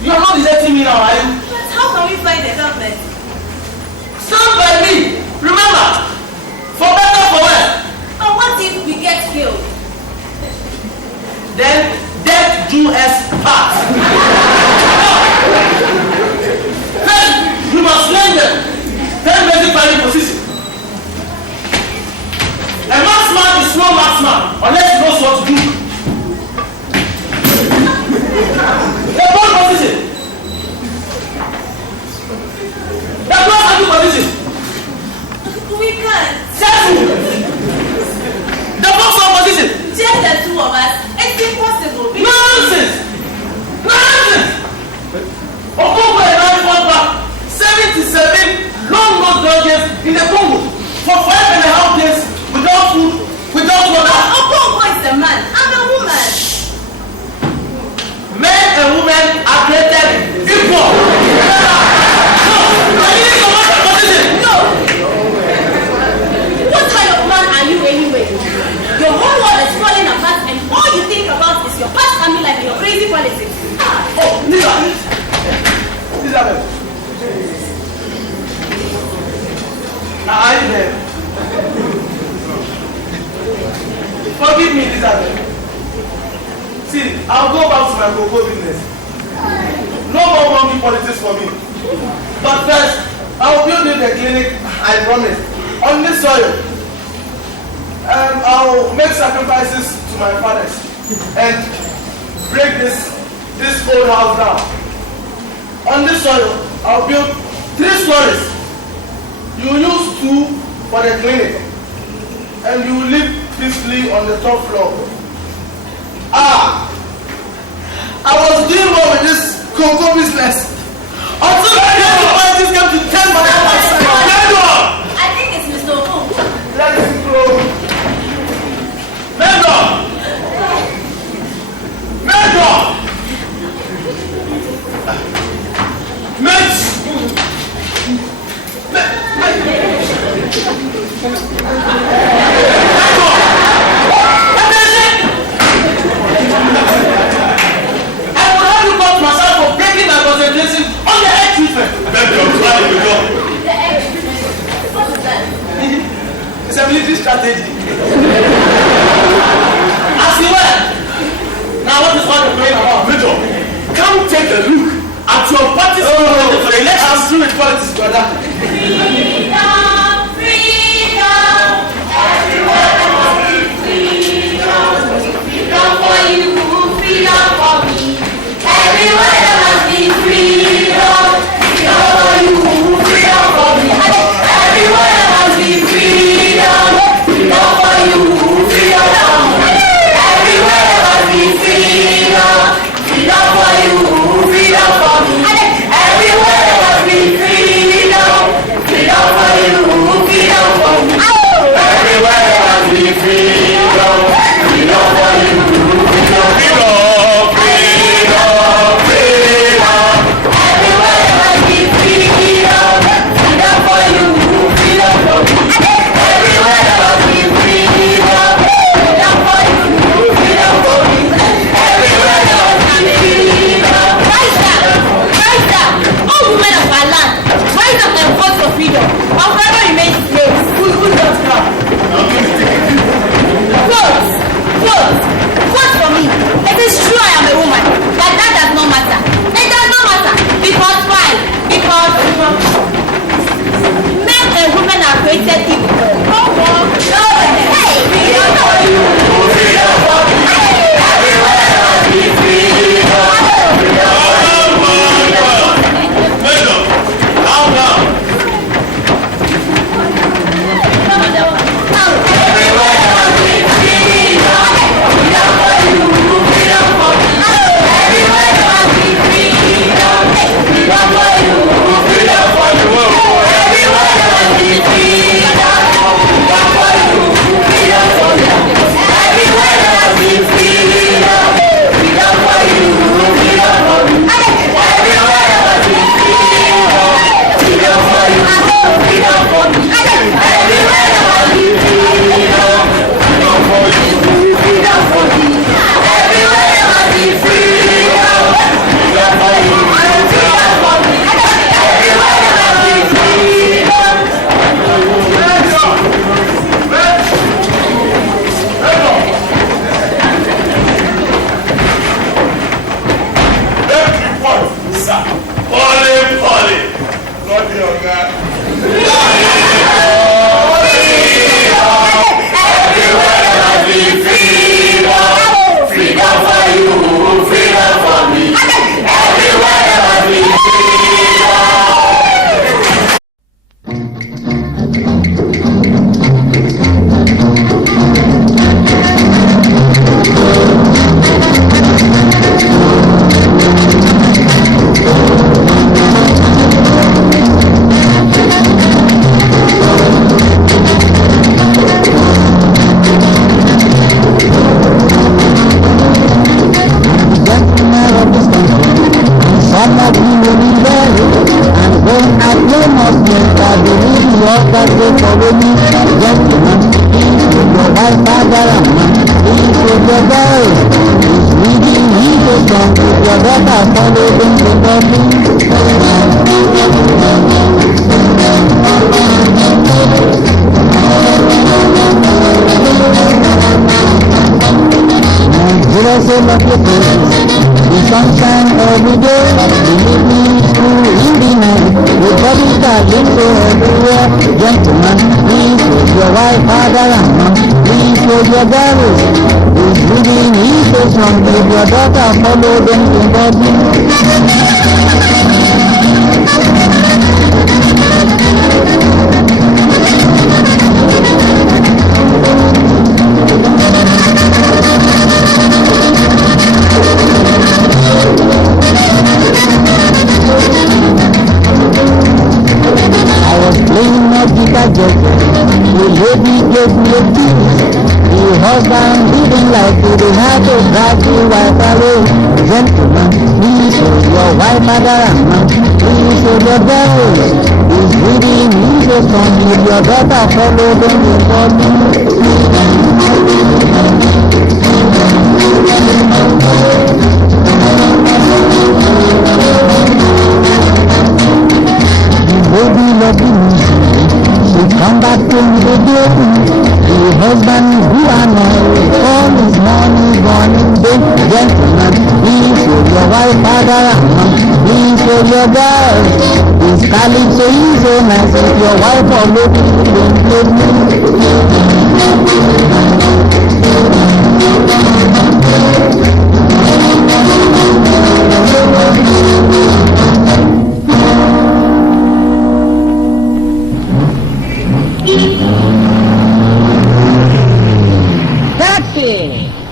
You are not letting me now, are you? But how can we fight the government? Stand by me. Remember, for better for worse. But what if we get killed? Then death do us part. First, you must learn them. Then basic fighting position. A marksman is no marksman unless he knows what to do. The ball position. argue position. We can't. Settle. The box opposition. Just the two of us. It's impossible. Nonsense. Nonsense. Okongo and I fought back 77 long games in the Congo for 5.5 days without food, without water. Okongo is the man. I'm the woman. Men and women are created equal. No, I need to watch the position. No. What kind of man are you anyway? Your whole world is falling apart and all you think about is your past family life and your crazy politics. Oh, Lisa. Are you there? Forgive me, Elizabeth. See, I'll go back to my cocoa business. No more monkey politics for me. But first, I'll build you the clinic I promised on this soil. I'll make sacrifices to my fathers and break this old house down. On this soil, I'll build 3 stories. You will use 2 for the clinic, and you will live peacefully on the top floor. I was doing well with this cocoa business until I heard the parties came to 10 my outside. I think it's Mr. Okongo. Let him go. Major! It's a military strategy. As you were. Now what is all the praying about? Major, come take a look at your party's for the election. I'm through with politics, brother. Freedom, freedom, everywhere there must be freedom. Freedom for you, freedom for me. Everywhere there must be freedom. Freedom for you, freedom for me. Everywhere there must be freedom. Freedom for you, freedom for me. Everywhere there must be freedom. Freedom for you, freedom for me. Everywhere there must be freedom. Freedom for you, freedom for me. Everywhere there must be freedom. Freedom for you, freedom. Everywhere there must be freedom. Freedom for you, freedom for me. Everywhere there must be freedom. Freedom for you, freedom for me. Everywhere there must be freedom. Rise up, all women of our land, rise up and vote for freedom. Or forever remain slaves. Who does that? Vote for me. It is true I am a woman, but that does not matter. It does not matter. Because why? Because men and women are created equal. Hey, freedom for you. Freedom for me. Everywhere there must be freedom. Major, calm down. Everywhere there must be freedom. Freedom for you. Freedom for me. Everywhere there must be freedom. Freedom for you. Freedom for you. Everywhere there must be freedom. wife, father, and mom. Please with your girls. He's reading evil song with your daughter, follow them to God. Nigeria so lovely place. The sunshine every day. The evening school in the night. With body darling so everywhere. Gentlemen, please with your wife, father, and mom. Please with your girls. Who's reading evil song with your daughter, follow them to body. Playing my guitar just the lady gave me a kiss. The husband didn't like it, he had to drag the wife away. Gentlemen, please hold your wife, mother, and mom. Please hold your girls. He's reading music from with your daughter, follow them in body. Baby lovely music, she come back to the day. The husband who I know, all his money gone in bed. Gentlemen, please with your wife, father, and mom. Please with your girls. This calypso is so nice with your wife or looking Taxi!